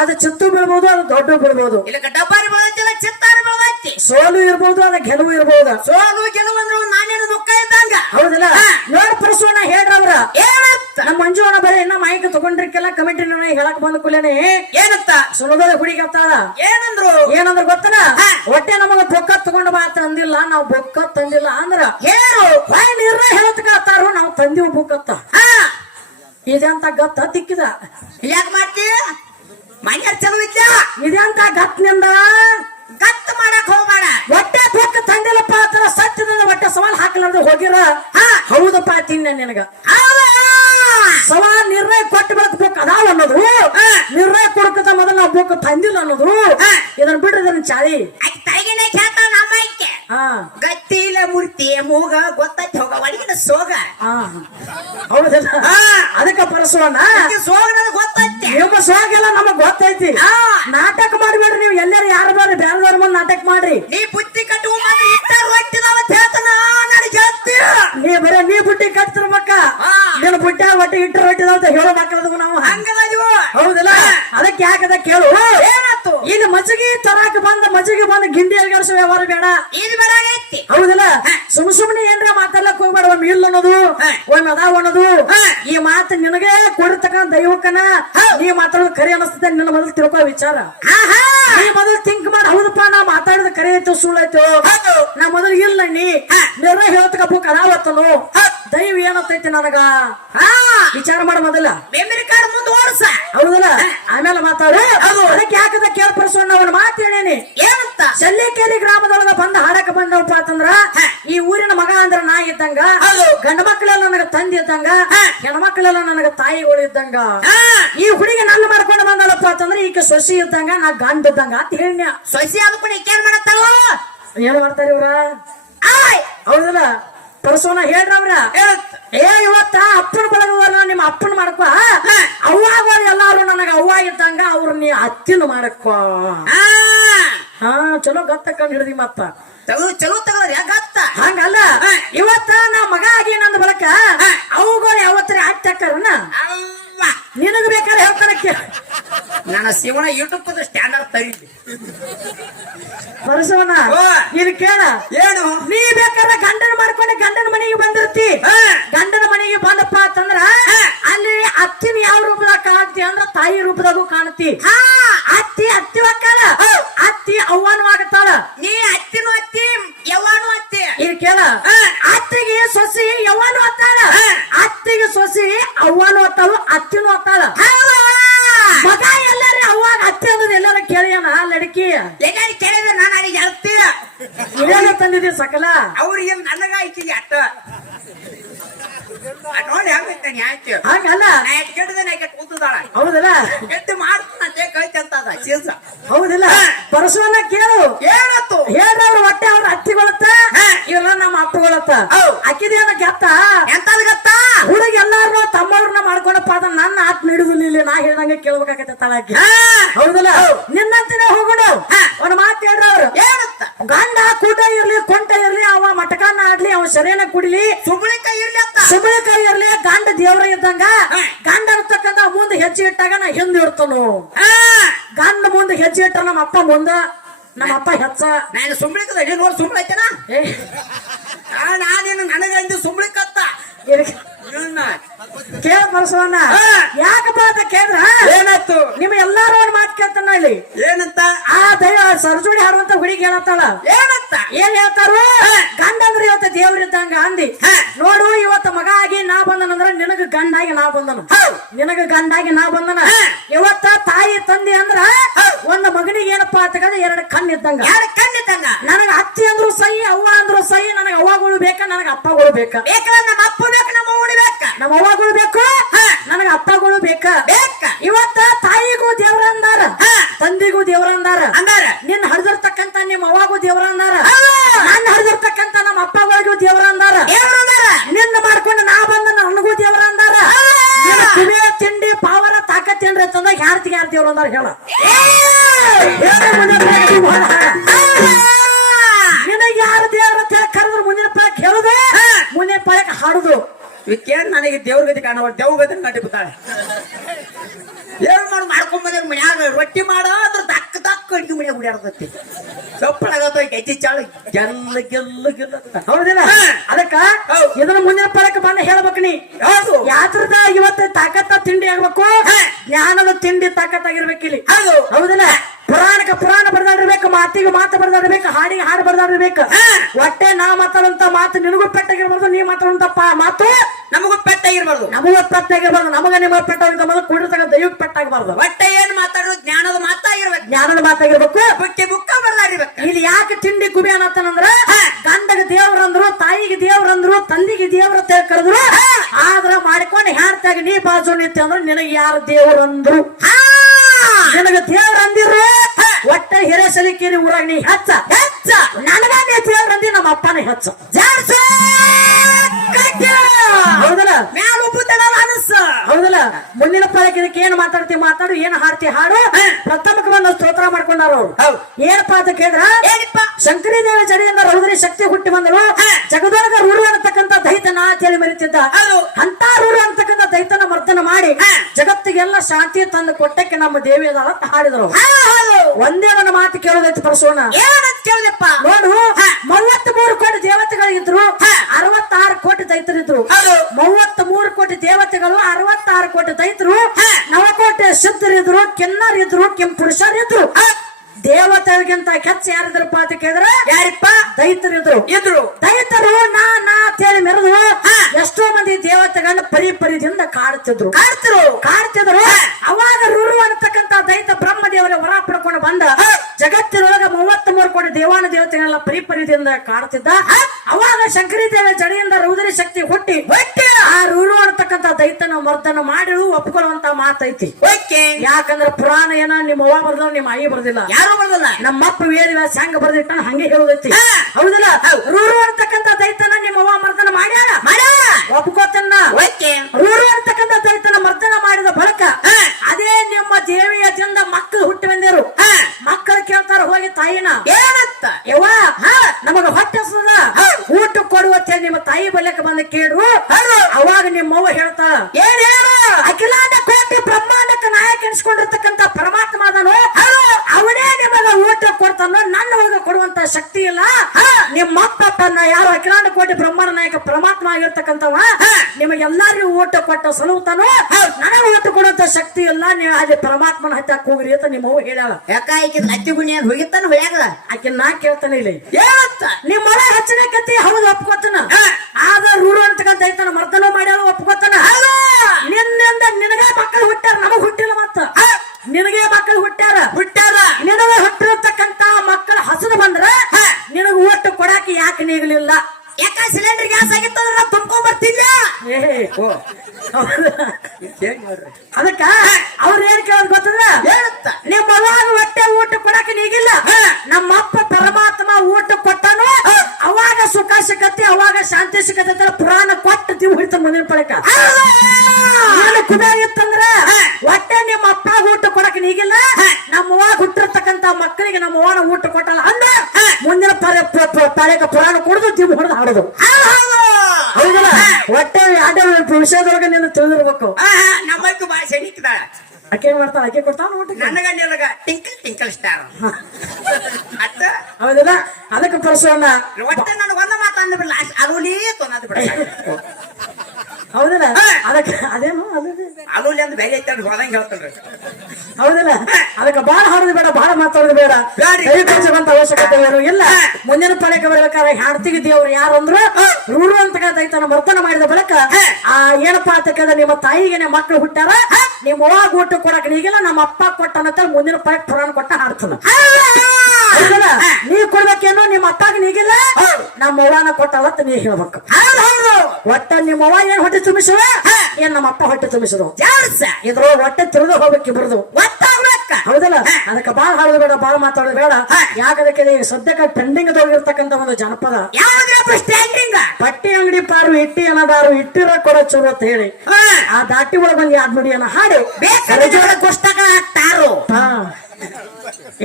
ಅದು ಚಿತ್ತು ಬೀಳ್ಬಹುದು ಅದು ದೊಡ್ಡ ಬೀಳ್ಬಹುದು ಇಲ್ಲ ಡಬ್ಬಾರಿ ಬೀಳತ್ತಿಲ್ಲ ಚಿತ್ತಾರಿ ಬೀಳತಿ ಸೋಲು ಇರ್ಬಹುದು ಅದ ಗೆಲುವು ಇರ್ಬಹುದು ಸೋಲು ಗೆಲುವು ಅಂದ್ರೆ ನಾನೇನು ದುಃಖ ಇದ್ದಂಗ ಹೌದಲ್ಲ ನೋಡ್ ಪರಸೋಣ ಹೇಳ್ರವ್ರ ಏನಂತ ನಮ್ಮ ಮಂಜುವನ ಬರೀ ಇನ್ನ ಮೈಕ್ ತಗೊಂಡ್ರಿಕ್ಕೆಲ್ಲ ಕಮಿಟಿ ಹೇಳಕ್ ಬಂದ ಕೂಲೇನೆ ಏನಂತ ಸುನದೋಳ ಹುಡುಗಿ ಆಗ್ತಾಳ ಏನಂದ್ರ ಗೊತ್ತನ ಹೊಟ್ಟೆ ನಮಗ ಬೊಕ್ಕ ತಗೊಂಡು ಮಾತ್ರ ಅಂದಿಲ್ಲ ನಾವು ಬೊಕ್ಕ ತಂದಿಲ್ಲ ಅಂದ್ರ ಹೇಳು ನಿರ್ಣಯ ಹೇಳತ್ಕಾತಾರು ನಾವು ತಂದಿವ್ ಬೊಕ್ಕತ್ತ ಇದೆಂತ ಗತ್ತ ತಿಕ್ಕಿದ ಯಾಕೆ ಮಾಡ್ತೀಯ ಮನ್ಯಾರ ಚಲೋ ಇದ್ದ ಇದೆಂತ ಗತ್ನಿಂದ ಗತ್ ಮಾಡಕ್ ಹೋಗ್ಬೇಡ ಹೊಟ್ಟೆ ಬೊಕ್ಕ ತಂದಿಲ್ಲಪ್ಪ ಆತರ ಸತ್ಯದಿಂದ ಹೊಟ್ಟೆ ಸವಾಲ್ ಹಾಕಲಾರ್ದು ಹೋಗಿರ ಹೌದಪ್ಪ ತಿನ್ನ ನಿನಗ ಸವಾಲ್ ನಿರ್ಣಯ ಕೊಟ್ಟು ಬೆಳಕ್ ಬುಕ್ ಅದಾವ ಅನ್ನೋದು ನಿರ್ಣಯ ಕೊಡಕತ್ತ ಮೊದಲು ನಾವು ಬುಕ್ ತಂದಿಲ್ಲ ಅನ್ನೋದು ಇದನ್ನ ಬಿಡ್ರಿ ಇದನ್ನ ಚಾಳಿ ತಳಗಿನ ಖ್ಯಾತ ನಮ್ಮಕ್ಕೆ ಗತ್ತಿಲ ಮೂರ್ತಿ ಮೂಗ ಗೊತ್ತೈತಿ ಹೋಗ ಒಳಗಿನ ಸೋಗ ಹೌದಲ್ಲ ಅದಕ್ಕ ಪರಸೋಣ ಸೋಗ ನನಗೆ ಗೊತ್ತೈತಿ ನಿಮ್ಮ ಸೋಗೆಲ್ಲ ನಮಗ್ ಗೊತ್ತೈತಿ ನಾಟಕ ಮಾಡ್ಬೇಡ್ರಿ ನೀವು ಎಲ್ಲರೂ ಯಾರು ಬರ್ರಿ ಬೇರೆದವ್ರ ಮುಂದೆ ನಾಟಕ ಮಾಡ್ರಿ ನೀ ಬುತ್ತಿ ಕಟ್ಟುವ ಇಟ್ಟ ರೊಟ್ಟಿದವತ್ ಹೇಳ್ತಾನ ನನಗೆ ನೀ ಬುಟ್ಟಿ ಕಟ್ತಿರ್ಬೇಕ ನಿನ್ನ ಬುಟ್ಟ ಒಟ್ಟಿ ಇಟ್ಟು ರೊಟ್ಟಿದಾವ ಹೇಳೋ ಮಕ್ಕಳದವು ನಾವು ಹಂಗದ ಹೌದಲ್ಲ ಅದಕ್ಕೆ ಯಾಕದ ಕೇಳು ಏನಾಯ್ತು ಇಲ್ಲಿ ಮಚಗಿ ತರಾಕ ಬಂದ ಮಜ್ಜಿಗೆ ಬಂದ ಗಿಂಡಿ ಅಲ್ಗಾಡ್ಸೋ ವ್ಯವಹಾರ ಬೇಡ. ಇದು ಬರಾಗೈತಿ. ಹೌದಲ್ಲ ಸುಮ್ಮನೆ ಏನ್ರ ಮಾತಾಡ್ಲಕ್ ಹೋಗ್ಬೇಡ. ಒಮ್ಮೆ ಇಲ್ಲ ಅನ್ನೋದು ಒಮ್ಮೆ ಅದಾವ ಅನ್ನೋದು ಈ ಮಾತು ನಿನಗೆ ಕೊಡಿರ್ತಕ್ಕಂಥ ದೈವಕ್ಕನ ನೀ ಮಾತಾಡೋದು ಕರೆ ಅನಿಸ್ತದೆ. ನಿನ್ನ ಮೊದಲು ತಿಳ್ಕೋ ವಿಚಾರ. ನೀ ಮೊದಲು ಥಿಂಕ್ ಮಾಡಿ ಹೌದಪ್ಪ ನಾ ಮಾತಾಡಿದ ಕರೆ ಐತೋ ಸುಳ್ಳೈತೋ. ನಾ ಮೊದಲು ಇಲ್ಲ ನೀ ನೆರ ಹೇಳ್ತಕ್ಕ ಕರಾವತ್ತನು ದೈವ ಏನತ್ತೈತಿ ನನಗ ವಿಚಾರ ಮಾಡ ಮೊದಲ. ಮೆಮರಿ ಕಾರ್ಡ್ ಮುಂದೆ ಓಡಿಸ. ಹೌದಲ್ಲ ಆಮೇಲೆ ಮಾತಾಡು. ಅದಕ್ಕೆ ಯಾಕದ ಕೇಳ್ಪಡಿಸೋಣ ಅವನ ಮಾತು ಹೇಳೇನಿ. ಏನಂತ? ಶಲ್ಯಕೇರಿ ಗ್ರಾಮದೊಳಗ ಬಂದ ಹಾಡಕ ಬಂದವಪ್ಪ ಅಂತಂದ್ರ ಈ ಊರಿನ ಮಗ ಅಂದ್ರ ನಾ ಇದ್ದಂಗ, ಗಂಡ ಮಕ್ಕಳೆಲ್ಲ ನನಗ ತಂದೆ ಇದ್ದಂಗ, ಹೆಣ್ಮಕ್ಳೆಲ್ಲ ನನಗ ತಾಯಿಗಳು ಇದ್ದಂಗ. ಈ ಹುಡುಗಿ ನನ್ನ ಮಾಡ್ಕೊಂಡು ಬಂದಳಪ್ಪ ಅಂತಂದ್ರ ಈಕೆ ಸೊಸಿ ಇದ್ದಂಗ, ನಾ ಗಂಡ ಇದ್ದಂಗ ಅಂತ ಹೇಳ. ಸೊಸಿ ಅದಕ್ಕೂ ಏನ್ ಮಾಡತ್ತಾವ? ಏನ್ ಮಾಡ್ತಾರ ಇವ್ರ? ಹೌದಲ್ಲ ಪರಸೋನ ಹೇಳ್ರವ್ರ. ಇವತ್ತ ಅಪ್ಪನ ಬಳಗವಲ್ಲ ನಿಮ್ಮ ಅಪ್ಪನ ಮಾಡ್ಕೊ. ಅವ್ವಾಗ ಎಲ್ಲಾರು ನನಗ ಅವ್ವ ಇದ್ದಂಗ ಅವ್ರ ನೀ ಅತ್ತಿನ ಮಾಡಕ್ಕೋ. ಹಾ ಚಲೋ ಗತ್ತ ಕಂಡು ಹಿಡ್ದಿ ಮತ್ತ ಚಲೋ ತಗೋರಿ ಗತ್ತ. ಹಂಗಲ್ಲ ಇವತ್ತ ನಾ ಮಗ ಆಗಿ ನಂದ ಬಳಕ ಅವುಗಳು ಯಾವತ್ತರ ಅಟ್ಟಕ್ಕರನ ನಿನಗ ಬೇಕಾದ್ರೆ ಹೇಳ್ತಾರ. ನನ್ನ ಶಿವನ ಯೂಟ್ಯೂಬ್ ಸ್ಟ್ಯಾಂಡರ್ಡ್ ತರಿ ಪರಸವನ ನೀನು ಕೇಳ. ಏನು? ನೀ ಬೇಕಾದ್ರೆ ಗಂಡನ ಮಾಡ್ಕೊಂಡು ಗಂಡನ ಮನೆಗೆ ಬಂದಿರ್ತಿ. ಗಂಡನ ಮನೆಗೆ ಬಂದಪ್ಪ ಅಂತಂದ್ರ ಅಲ್ಲಿ ಅತ್ತಿನ ಯಾವ ರೂಪದಾಗ ಕಾಣ್ತಿ ಅಂದ್ರ ತಾಯಿ ರೂಪದಾಗೂ ಕಾಣ್ತಿ. ಅತ್ತಿ ಒಕ್ಕಲ ಅತ್ತಿ ಅವ್ವನು ಆಗತ್ತಾಳ. ನೀ ಅತ್ತಿನೂ ಅತ್ತಿ ಯವ್ವಾನು ಅತ್ತಿ. ಈಗ ಕೇಳ. ಅತ್ತಿಗೆ ಸೊಸಿ ಯವ್ವಾನು ಅತ್ತಾಳ, ಅತ್ತಿಗೆ ಸೊಸಿ ಅವ್ವನು ಅತ್ತಾಳು, ಅತ್ತಿನೂ ಅತ್ತಾಳ. ಮಗ ಎಲ್ಲಾರ ಅವಾಗ ಅತ್ತಿ ಅನ್ನೋದು ಎಲ್ಲಾರ ಕೇಳಿಯನ ಲಡಕಿ ಎಲ್ಲಾರು ಕೇಳಿದ್ರೆ ನಾನು ಅಲ್ಲಿಗೆ ಹೇಳ್ತೀಯ. ಇದೇನ ತಂದಿದ್ದೀವಿ ಸಕಲ ಅವ್ರಿಗೆ ನನಗ ಐತಿ ಅಟ್ಟ ನೋಡಿ ಹಂಗೈತಾನೆ ಆಯ್ತು. ಹಂಗಲ್ಲ ಕೂತದಾಳ. ಹೌದಲ್ಲ ಎದ್ದು ಮಾಡ್ತಾನೆ ಕೈತಂತದ ಸೀಸ. ಹೌದಿಲ್ಲ ಪರಶುವನ್ನ ಕೇಳು. ಏನತ್ತು? ಹೇಳ್ರವ್ರ ಹೊಟ್ಟೆ ಅವ್ರ ಅತ್ತಿಗೊಳತ್ತ ಇವೆಲ್ಲ ನಮ್ಮ ಅಪ್ಪಗೊಳತ್ತ. ಅಕ್ಕಿದೇನ ಗೆತ್ತ ಎಂತದ ಗೊತ್ತಾ? ಹುಡುಗ ಎಲ್ಲಾರು ತಮ್ಮವ್ರನ್ನ ಮಾಡ್ಕೊಂಡಪ್ಪ ಅದ ನನ್ನ ಆತ್ಮ ಹಿಡಿದಿಲ್ಲ. ನಾ ಹೇಳ್ದಂಗೆ ಕೇಳ್ಬೇಕಾಗತ್ತೆ ತಳಕಿ. ಹೌದಲ್ಲ ನಿನ್ನಂತನೇ ಹೋಗೋಣ. ಅವ್ರ ಮಾತು ಹೇಳ್ರವ್ರು. ಏನತ್ತ? ಗಂಡ ಕೂಟ ಇರ್ಲಿ ಕೊಂಟ ಇರ್ಲಿ ಅವ ಮಟಕನ್ನ ಆಡ್ಲಿ ಅವ ಸರಿಯನ್ನ ಕುಡಿಲಿ ಸುಬಳಿಕಾಯಿ ಇರ್ಲಿ ಅಂತ. ಸುಬಳಿಕಾಯಿ ಇರ್ಲಿ ಗಂಡ ದೇವ್ರ ಇದ್ದಂಗ. ಗಂಡ ಇರ್ತಕ್ಕಂಥ ಮುಂದೆ ಹೆಜ್ಜೆ ಇಟ್ಟಾಗ ನಾ ಹಿಂದೆ ಇಡ್ತಾನು. ಗಂಡ ಮುಂದೆ ಹೆಜ್ಜೆ ಇಟ್ಟ ನಮ್ಮ ಅಪ್ಪ ಮುಂದ ನಮ್ಮ ಅಪ್ಪ ಹೆಚ್ಚ. ನಾನು ಸುಂಬಳಿಕದ ನೋಡಿ ಸುಂಬಳೈತೇನ ನಾನೇನು ನನಗಂದು ಸುಂಬಳಿಕತ್ತ ಕೇಳ ಪರಸವನ್ನ ಯಾಕಪ್ಪ ಅಂತ ಕೇಳಿದ್ರ ಏನಾಯ್ತು? ನಿಮ್ ಎಲ್ಲಾರು ಒಂದ್ ಮಾತು ಕೇಳ್ತಾನ ಇಲ್ಲಿ. ಏನಂತ? ಆ ದೈವ ಸರ್ಜುಡಿ ಹಾಡುವಂತ ಹುಡುಗಿ ಹೇಳತ್ತಾಳ. ಏನಂತ? ಏನ್ ಹೇಳ್ತಾರು? ಗಂಡ ಅಂದ್ರೆ ಇವತ್ತ ದೇವ್ರಿದ್ದಂಗ ಅಂದಿ. ನೋಡು ಇವತ್ತ ಮಗ ಆಗಿ ನಾ ಬಂದನಂದ್ರ ನಿನಗ ಗಂಡಾಗಿ ನಾ ಬಂದನು. ನಿನಗ ಗಂಡಾಗಿ ನಾ ಬಂದನ. ಇವತ್ತ ತಾಯಿ ತಂದೆ ಅಂದ್ರ ಒಂದ್ ಮಗನಿಗೆ ಏನಪ್ಪಾ ಅಂತಂದ್ರೆ ಎರಡು ಕಣ್ಣಿದ್ದಂಗ. ಎರಡು ಕಣ್ಣಿದ್ದಂಗ. ನನಗ ಅತ್ತಿ ಅಂದ್ರು ಸೈ, ಅವ್ವ ಅಂದ್ರು ಸೈ. ನನಗ ಅವ್ವಗಳು ಬೇಕ, ನನಗ ಅಪ್ಪಗಳು ಬೇಕ. ಬೇಕಲ್ಲ ನಮ್ಮ ಅಪ್ಪ ಬೇಕು, ನಮ್ಮ ಅವ್ವ ಬೇಕ, ನಮ್ಮ ಅವ್ವಗಳು ಬೇಕು, ನನಗ ಅಪ್ಪಗಳು ಬೇಕ. ಇವತ್ತ ತಾಯಿಗೂ ದೇವ್ರ ಅಂದಾರ, ತಂದಿಗೂ ದೇವ್ರ ಅಂದಾರ. ನಿನ್ನ ಹರಿದಿರ್ತಕ್ಕಂತ ನಿಮ್ಮ ಅವ್ವಾಗೂ ದೇವ್ರ ಅಂದಾರ, ನನ್ನ ಹರಿದಿರ್ತಕ್ಕಂತ ನಮ್ಮ ಅಪ್ಪಗಳಿಗೂ ದೇವ್ರ ಅಂದಾರ. ನಿನ್ನ ಮಾಡ್ಕೊಂಡು ನಾ ಬಂದ ನನಗೂ ದೇವ್ರ ಅಂದಾರ. ಕುಬೇರ ತಿಂಡಿ ಪಾವರ ತಾಕತ್ ಏನ್ರಿ ಅಂತಂದಾಗ ಯಾರ್ತಿಗೆ ಯಾರು ದೇವ್ರ ಅಂದಾರ ಹೇಳ. ನಿನಗೆ ಯಾರು ದೇವ್ರ ಕರೆದ್ರು ಮುಂದಿನ ಪಾಯಕ್ ಹೇಳುದು, ಮುಂದಿನ ಪಾಯಕ್ ಹಾಡುದು. ವಿಕೇನ್ ನನಗೆ ದೇವ್ರ ಗತಿ ಕಾಣವ ದೇವ್ ಗತಿ ಕಟ್ಟಿ ಬಿದ್ದಾಳೆ. ಏನ್ ಮಾಡಿ ಮಾಡ್ಕೊಂಡ್ ಬಂದ ಮನ್ಯಾಗ ರೊಟ್ಟಿ ಮಾಡ ಅದ್ರ ದಕ್ಕ ದಕ್ಕ ಅಡಿಗೆ ಮನ್ಯಾಗ ಹುಡ್ಯಾಡ್ತತಿ. ಸೊಪ್ಪನಾಗತ್ತ ಗೆಜ್ಜಿ ಚಾಳು ಗೆಲ್ಲ ಗೆಲ್ಲ ಗೆಲ್ಲ. ಹೌದಿಲ್ಲ? ಅದಕ್ಕ ಇದನ್ನ ಮುಂದಿನ ಪಾಯಕ್ ಬಂದ ಹೇಳ್ಬೇಕು ನೀ. ಯಾತ್ರದ ಇವತ್ತು ತಾಕತ್ತ ತಿಂಡಿ ಆಗ್ಬೇಕು, ಜ್ಞಾನದ ತಿಂಡಿ ತಾಕತ್ತಾಗಿರ್ಬೇಕಿಲ್ಲಿ. ಹೌದಿಲ್ಲ? ಪುರಾಣಕ್ಕೆ ಪುರಾಣ ಬರ್ದಾಡಿರ್ಬೇಕು, ಮಾತಿಗೆ ಮಾತು ಬರ್ದಾಡಿರ್ಬೇಕು, ಹಾಡಿಗೆ ಹಾಡು ಬರ್ದಾಡಿರ್ಬೇಕು. ಒಟ್ಟೆ ನಾ ಮಾತಾಡುವಂತ ಮಾತು ನಿನಗೂ ಪೆಟ್ಟಾಗಿರ್ಬಾರ್ದು, ನೀ ಮಾತಾಡುವಂತ ಮಾತು ನಮಗೂ ಪೆಟ್ಟಾಗಿರ್ಬಾರ್ದು, ನಮಗೂ ಪೆಟ್ಟಾಗಿರ್ಬಾರ್ದು. ನಮಗ ನಿಮಗ ಪೆಟ್ಟಾಗಿರ್ತ ಮೊದಲು ಕೂಡಿರ್ತಕ್ಕ ದೈವಕ್ಕೆ ಪೆಟ್ಟಾಗಬಾರ್ದು. ಒಟ್ಟೆ ಏನ್ ಮಾತಾಡೋದು ಜ್ಞಾನದ ಮಾತಾಗಿರ್ಬೇಕು, ಜ್ಞಾನದ ಮಾತಾಗಿರ್ಬೇಕು. ಬುಕ್ಕಿ ಬುಕ್ಕ ಬರ್ದಾಡಿರ್ಬೇಕು. ಇಲ್ಲಿ ಯಾಕೆ ತಿಂಡಿ ಕುಬಿ ಅನ್ನತ್ತಂದ್ರ ಗಂಡಗೆ ದೇವ್ರಂದ್ರು, ತಾಯಿಗೆ ದೇವ್ರಂದ್ರು, ತಂದಿಗೆ ದೇವ್ರ ಕರೆದ್ರು. ಆದ್ರ ಮಾಡಿಕೊಂಡು ಹ್ಯಾಡ್ತಾಗ ನೀ ಬಾಜು ನಿಂತೆ ಅಂದ್ರೆ ನಿನಗೆ ಯಾರು ದೇವ್ರಂದ್ರು? ನಿನಗ ದೇವ್ರ ಅಂದಿರು ಒಟ್ಟ ಹಿರೇಸಲಿಕೇರಿ ಊರಾಗ ನೀ ಹೆಚ್ಚ ಹೆಚ್ಚ. ನನಗ ನೀ ದೇವ್ರ ಅಂದಿ, ನಮ್ಮ ಅಪ್ಪನೇ ಹೆಚ್ಚ. ಹೌದಲ್ಲ? ಮ್ಯಾಲ ಉಪ್ಪುತ್ತಲ್ಲ ಅನಸ್ಸ. ಹೌದಲ್ಲ? ಮುಂದಿನ ಪಾಲಕ್ಕೆ ಇದಕ್ಕೆ ಏನ್ ಮಾತಾಡ್ತಿ ಮಾತಾಡು, ಏನ್ ಹಾಡ್ತಿ ಹಾಡು. ಪ್ರಥಮಕ್ಕೆ ಬಂದು ಸ್ತೋತ್ರ ಮಾಡ್ಕೊಂಡಾರ ಅವ್ರು. ಹೌದು. ಏನಪ್ಪಾ ಅಂತ ಕೇಳಿದ್ರ, ಏನಪ್ಪ? ಶಂಕರಿ ದೇವಿ ಜಡಿಯಿಂದ ರೌದ್ರಿ ಶಕ್ತಿ ಹುಟ್ಟಿ ಬಂದಳು. ಜಗದೊಳಗ ರೂಢ ಅನ್ನತಕ್ಕಂಥ ದೈತನ ಅಂತೇಳಿ ಮರಿತಿದ್ದ. ಹೌದು. ಅಂತ ರೂಢ ಅಂತಕ್ಕಂಥ ದೈತನ ಮರ್ದನ ಮಾಡಿ ಜಗತ್ತಿಗೆಲ್ಲ ಶಾಂತಿ ತಂದು ಕೊಟ್ಟಕ್ಕೆ ನಮ್ಮ ದೇವಿ ಅದಾಳ ಅಂತ ಹಾಡಿದ್ರು. ಒಂದೇ ಒಂದು ಮಾತು ಕೇಳೋದೈತಿ ಪರಸೋಣ. ಏನಂತ ಕೇಳಿದಪ್ಪ? ನೋಡು, 33 ಕೋಟಿ ದೇವತೆಗಳಿದ್ರು, 66 ಕೋಟಿ ದೈತರಿದ್ರು. 33 ಕೋಟಿ ದೇವತೆಗಳು, 66 ಕೋಟಿ ದೈತರು, 9 ಕೋಟಿ ಸಿದ್ಧರಿದ್ರು, ಕಿನ್ನರಿದ್ರು, ಕೆಂಪುರುಷರಿದ್ರು. ದೇವತೆಗಿಂತ ಕೆಚ್ಚ ಯಾರಿದ್ರಪ್ಪ ಅಂತ ಕೇಳಿದ್ರೆ ಯಾರಿಪ್ಪ? ದೈತರಿದ್ರು. ಇದ್ರು. ದೈತರು ನಾ ಅಂತೇಳಿ ಮೆರೆದು ಎಷ್ಟೋ ಮಂದಿ ದೇವತೆಗಳನ್ನ ಪರಿಪರಿದಿಂದ ಕಾಡ್ತಿದ್ರು. ಅವಾಗ ರುರು ಅನ್ನತಕ್ಕಂತ ದೈತ ಬ್ರಹ್ಮದೇವರ ವರ ಪಡ್ಕೊಂಡು ಬಂದ ಜಗತ್ತಿನೊಳಗ 33 ಕೋಟಿ ದೇವಾನ ದೇವತೆಗಳನ್ನ ಪರಿಪರಿದಿಂದ ಕಾಡ್ತಿದ್ದ. ಅವಾಗ ಶಂಕರಿ ದೇವಿ ಜಡಿಯಿಂದ ರೌದ್ರಿ ಶಕ್ತಿ ಹುಟ್ಟಿ ಆ ರುರು ಅನ್ನತಕ್ಕಂತ ದೈತನ ಮರ್ದನ ಮಾಡಿ ಒಪ್ಕೊಳ್ಳುವಂತ ಮಾತೈತಿ. ಯಾಕಂದ್ರೆ ಪುರಾಣ ಏನ ನಿಮ್ಮ ಅವ್ವ ಬರ್ದವ್ ನಿಮ್ಮ ಆಯಿ ಬರ್ದಿಲ್ಲ, ಯಾರು ಬರ್ದಲ್ಲ. ನಮ್ಮಪ್ಪ ವೇದವ್ಯಾಸ ಹೆಂಗ ಬರ್ದಿಟ್ಟ ಹಂಗೆ ಹೇಳೋದೈತಿ. ಹೌದಲ್ಲ? ರೂರು ಅಂತಕ್ಕಂಥ ದೈತನ ನಿಮ್ಮ ಅವ್ವ ಮರ್ದನ ಮಾಡ್ಯಾರ, ಒಪ್ಕೋತನ್ನ. ರೂರು ಅಂತಕ್ಕಂಥ ದೈತನ ಮರ್ದನ ಮಾಡಿದ ಬಳಿಕ ಅದೇ ನಿಮ್ಮ ದೇವಿಯದಿಂದ ಮಕ್ಕಳು ಹುಟ್ಟಿ ಬಂದಿರು. ಮಕ್ಕಳು ಕೇಳ್ತಾರ ಹೋಗಿ ತಾಯಿನ, ಏನಂತ? ಯವ್ವ ನಮಗ ಹೊಟ್ಟೆ ಹಸದ, ಊಟ ಕೊಡುವತ್ತೆ ನಿಮ್ಮ ತಾಯಿ ಬಲ್ಯಕ್ಕೆ ಬಂದ ಕೇಳು. ಅವಾಗ ನಿಮ್ಮವ್ವ ಹೇಳ್ತಾಳ, ಏನ್ ಹೇಳು? ಅಖಿಲಾಂಡ ಕೋಟಿ ಬ್ರಹ್ಮಾಂಡಕ್ಕೆ ನಾಯಕ ಎನ್ಸ್ಕೊಂಡಿರ್ತಕ್ಕಂಥ ಪರಮಾತ್ಮ ಅದನು, ಅವನೇ ನಿಮಗ ಊಟ ಕೊಡ್ತಾನೋ, ನನ್ನ ಒಳಗ ಕೊಡುವಂತ ಶಕ್ತಿ ಇಲ್ಲ. ನಿಮ್ಮ ಅಪ್ಪನ ಯಾರು ಅಖಿಲಾಂಡ ಕೋಟಿ ಬ್ರಹ್ಮಾಂಡ ನಾಯಕ ಪರಮಾತ್ಮ ಆಗಿರ್ತಕ್ಕಂಥವ ನಿಮಗೆಲ್ಲಾರಿಗೂ ಊಟ ಕೊಟ್ಟ ಸಲುತ್ತಾನೋ, ನನಗ ಊಟ ಕೊಡುವಂತ ಶಕ್ತಿ ಇಲ್ಲ. ನೀವು ಅಲ್ಲಿ ಪರಮಾತ್ಮನ ಹತ್ತಾಕ್ ಹೋಗ್ರಿ ಅಂತ ನಿಮ್ಮವ್ವ ಹೇಳ್ಯಾಳ. ಯಾಕ ಈಕಿ ಲಕ್ಕಿ ಗುಣಿಯಾಗ ಹೋಗಿತ್ತಾನ ಹೊಳ್ಯಾಗ? ಆಕೆ ನಾ ಕೇಳ್ತಾನೆ ಇಲ್ಲಿ, ಏನಂತ? ನಿಮ್ಮ ಮನೆ ಹಚ್ಚನೆ ಕತ್ತಿ ಹೌದು ಒಪ್ಕೋತಾನ. ಆದ ರೂಢ ಅಂತಕ್ಕಂಥ ಐತನ ಮರ್ದನ ಮಾಡ್ಯಾಳ, ಒಪ್ಕೋತಾನ. ನಿನ್ನಿಂದ ನಿನಗ ಮಕ್ಕಳು ಹುಟ್ಟ್ಯಾರ, ನಮಗ್ ಹುಟ್ಟಿಲ್ಲ. ಮತ್ತ ನಿನಗೆ ಮಕ್ಕಳು ಹುಟ್ಟ್ಯಾರ, ನಿನಗ ಹುಟ್ಟಿರತಕ್ಕಂತ ಮಕ್ಕಳ ಹಸದು ಬಂದ್ರ ನಿನಗ ಊಟ ಕೊಡಾಕ ಯಾಕೆ ನೀಗಲಿಲ್ಲ? ಯಾಕ ಸಿಲಿಂಡರ್ ಗ್ಯಾಸ್ ಆಗಿತ್ತಂದ್ರ ತುಂಬ್ಕೊಂಡ್ ಬರ್ತಿಲ್ಲ. ಅದಕ್ಕ ಅವ್ರ ಏನ್ ಕೇಳೋದ್ ಗೊತ್ತದ? ನಿಮ್ಮ ಅವಾಗ ಹೊಟ್ಟೆ ಊಟ ಕೊಡಾಕ ನೀಗಿಲ್ಲ, ನಮ್ಮ ಅಪ್ಪ ಪರಮಾತ್ಮ ಊಟ ಕೊಟ್ಟನು, ಅವಾಗ ಸುಖ ಸಿಕ್ಕತಿ, ಅವಾಗ ಶಾಂತಿ ಸಿಕ್ಕತ್ತ. ಪುರಾಣ ಕೊಟ್ಟು ದಿವ್ ಹಿಡಿತ ಮುಂದಿನ ಪಳಕ ಕುಬೇರ ಇತ್ತಂದ್ರ ಹೊಟ್ಟೆ ನಿಮ್ಮ ಅಪ್ಪ ಊಟ ಕೊಡಾಕ ನೀಗಿಲ್ಲ, ನಮ್ಮ ಅವ್ವಾಗ ಹುಟ್ಟಿರ್ತಕ್ಕಂತ ಮಕ್ಕಳಿಗೆ ನಮ್ಮ ಅವ್ವನ ಊಟ ಕೊಟ್ಟಲ್ಲ ಅಂದ್ರ ಮುಂದಿನ ಪಾಳಕ ಪುರಾಣ ಕುಡಿದು ದಿವ್ ಹಿಡಿದು ಹಾಡುದು. ಹೌದಲ್ಲ? ಹೊಟ್ಟೆ ಆಟ ವಿಷಯದೊಳಗೆ ನೀನು ತಿಳಿದಿರ್ಬೇಕು. ನಮ್ಮಕ್ಕೂ ಬಾಳ ಸೆಣಿಕ್ಕಿದಾಳ. ಆಕೆ ಏನ್ ಮಾಡ್ತಾಳ? ಆಕೆ ಕೊಡ್ತಾಳ ಊಟ. ನನಗ ಟಿಂಕಲ್ ಟಿಂಕಲ್ ಸ್ಟಾರ್ ಅತ್ತ. ಹೌದಲ್ಲ? ಅದಕ್ಕೆ ಪರಸೋಣ ಒಟ್ಟೆ ನನಗ ಒಂದ ಮಾತು ಅಂದ್ಬಿಡ್ಲ, ಅಲೂಲಿ ತೊನ್ನದ್ ಬಿಡ. ಹೌದಲ್ಲ? ಅದಕ್ಕೆ ಅದೇನು ಅಲೂಲಿ ಅಂದ್ ಬೇರೆ ಐತೆ ಹೋದಂಗ ಹೇಳ್ತಾನ್ರಿ. ಹೌದಲ್ಲ? ಅದಕ್ಕೆ ಬಾಳ ಹಾಡೋದು ಬೇಡ, ಬಾಳ ಮಾತಾಡೋದು ಬೇಡ, ಕೈಕೊಂಚಂತ ಅವಶ್ಯಕತೆ ಏನು ಇಲ್ಲ. ಮುಂದಿನ ಪಳಕ್ಕೆ ಬರ್ಬೇಕಾದ್ರೆ ಹಾಡ್ತಿಗೆ ದೇವ್ರು ಯಾರು ಅಂದ್ರು ರೂಢ ಅಂತಕ್ಕಂಥ ಐತನ ಮರ್ತನ ಮಾಡಿದ ಬಳಿಕ ಆ ಏನಪ್ಪಾ ಅಂತಕ್ಕಂಥ ನಿಮ್ಮ ತಾಯಿಗೆ ಮಕ್ಕಳು ಹುಟ್ಟಾರ, ನಿಮ್ಮ ಅವ್ವಾಗ ಊಟ ಕೊಡಕ್ ನೀಗಿಲ್ಲ, ನಮ್ಮ ಅಪ್ಪ ಕೊಟ್ಟನಂತ ಮುಂದಿನ ಪಳಕ್ ಪುರಾಣ ಕೊಟ್ಟ ಹಾಡ್ತಾನ. ನೀ ಕೊಡ್ಬೇಕೇನು? ನಿಮ್ಮ ಅಪ್ಪಗ ನೀಗಿಲ್ಲ, ನಮ್ಮ ಅವ್ವನ ಕೊಟ್ಟವತ್ತ ನೀ ಹೇಳ್ಬೇಕು. ಒಟ್ಟ ನಿಮ್ಮ ಅವ್ವ ಏನ್ ಹೊಟ್ಟೆ ತುಂಬಿಸುವ, ಏನ್ ನಮ್ಮ ಅಪ್ಪ ಹೊಟ್ಟೆ ತುಂಬಿಸಿದ್ರು, ಇದ್ರ ಹೊಟ್ಟೆ ತಿರುದು ಹೋಗ್ಬೇಕು ಇಬ್ರದು. ಹೌದಲ್ಲ? ಅದಕ್ಕೆ ಬಾಳ ಹಾಡೋದು ಬೇಡ, ಬಾಳ ಮಾತಾಡೋದು ಬೇಡ. ಯಾಕದಕ್ಕೆ ಸದ್ಯಕ್ಕೆ ಟ್ರೆಂಡಿಂಗ್ ಹೋಗಿರ್ತಕ್ಕಂಥ ಒಂದು ಜನಪದ ಪಟ್ಟಿ ಅಂಗಡಿ ಪಾರು ಇಟ್ಟಿ ಅನ್ನದಾರು ಇಟ್ಟಿರ ಕೊಡ ಚೂರು ಅಂತ ಹೇಳಿ ಆ ದಾಟಿ ಒಳಗೆ ಬಂದು ಯಾದ್ ನುಡಿಯನ್ನ ಹಾಡಿ ಪುಸ್ತಕ ಹಾಕ್ತಾರು.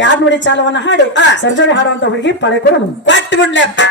ಯಾದ್ ನುಡಿ ಚಾಲವನ್ನ ಹಾಡಿ ಸರ್ಜರಿ ಹಾಡುವಂತ ಹುಡುಗಿ ಪಳೆ ಕೊಡ ಕೊಟ್ಟು ಬಿಡ್ಲಪ್ಪ.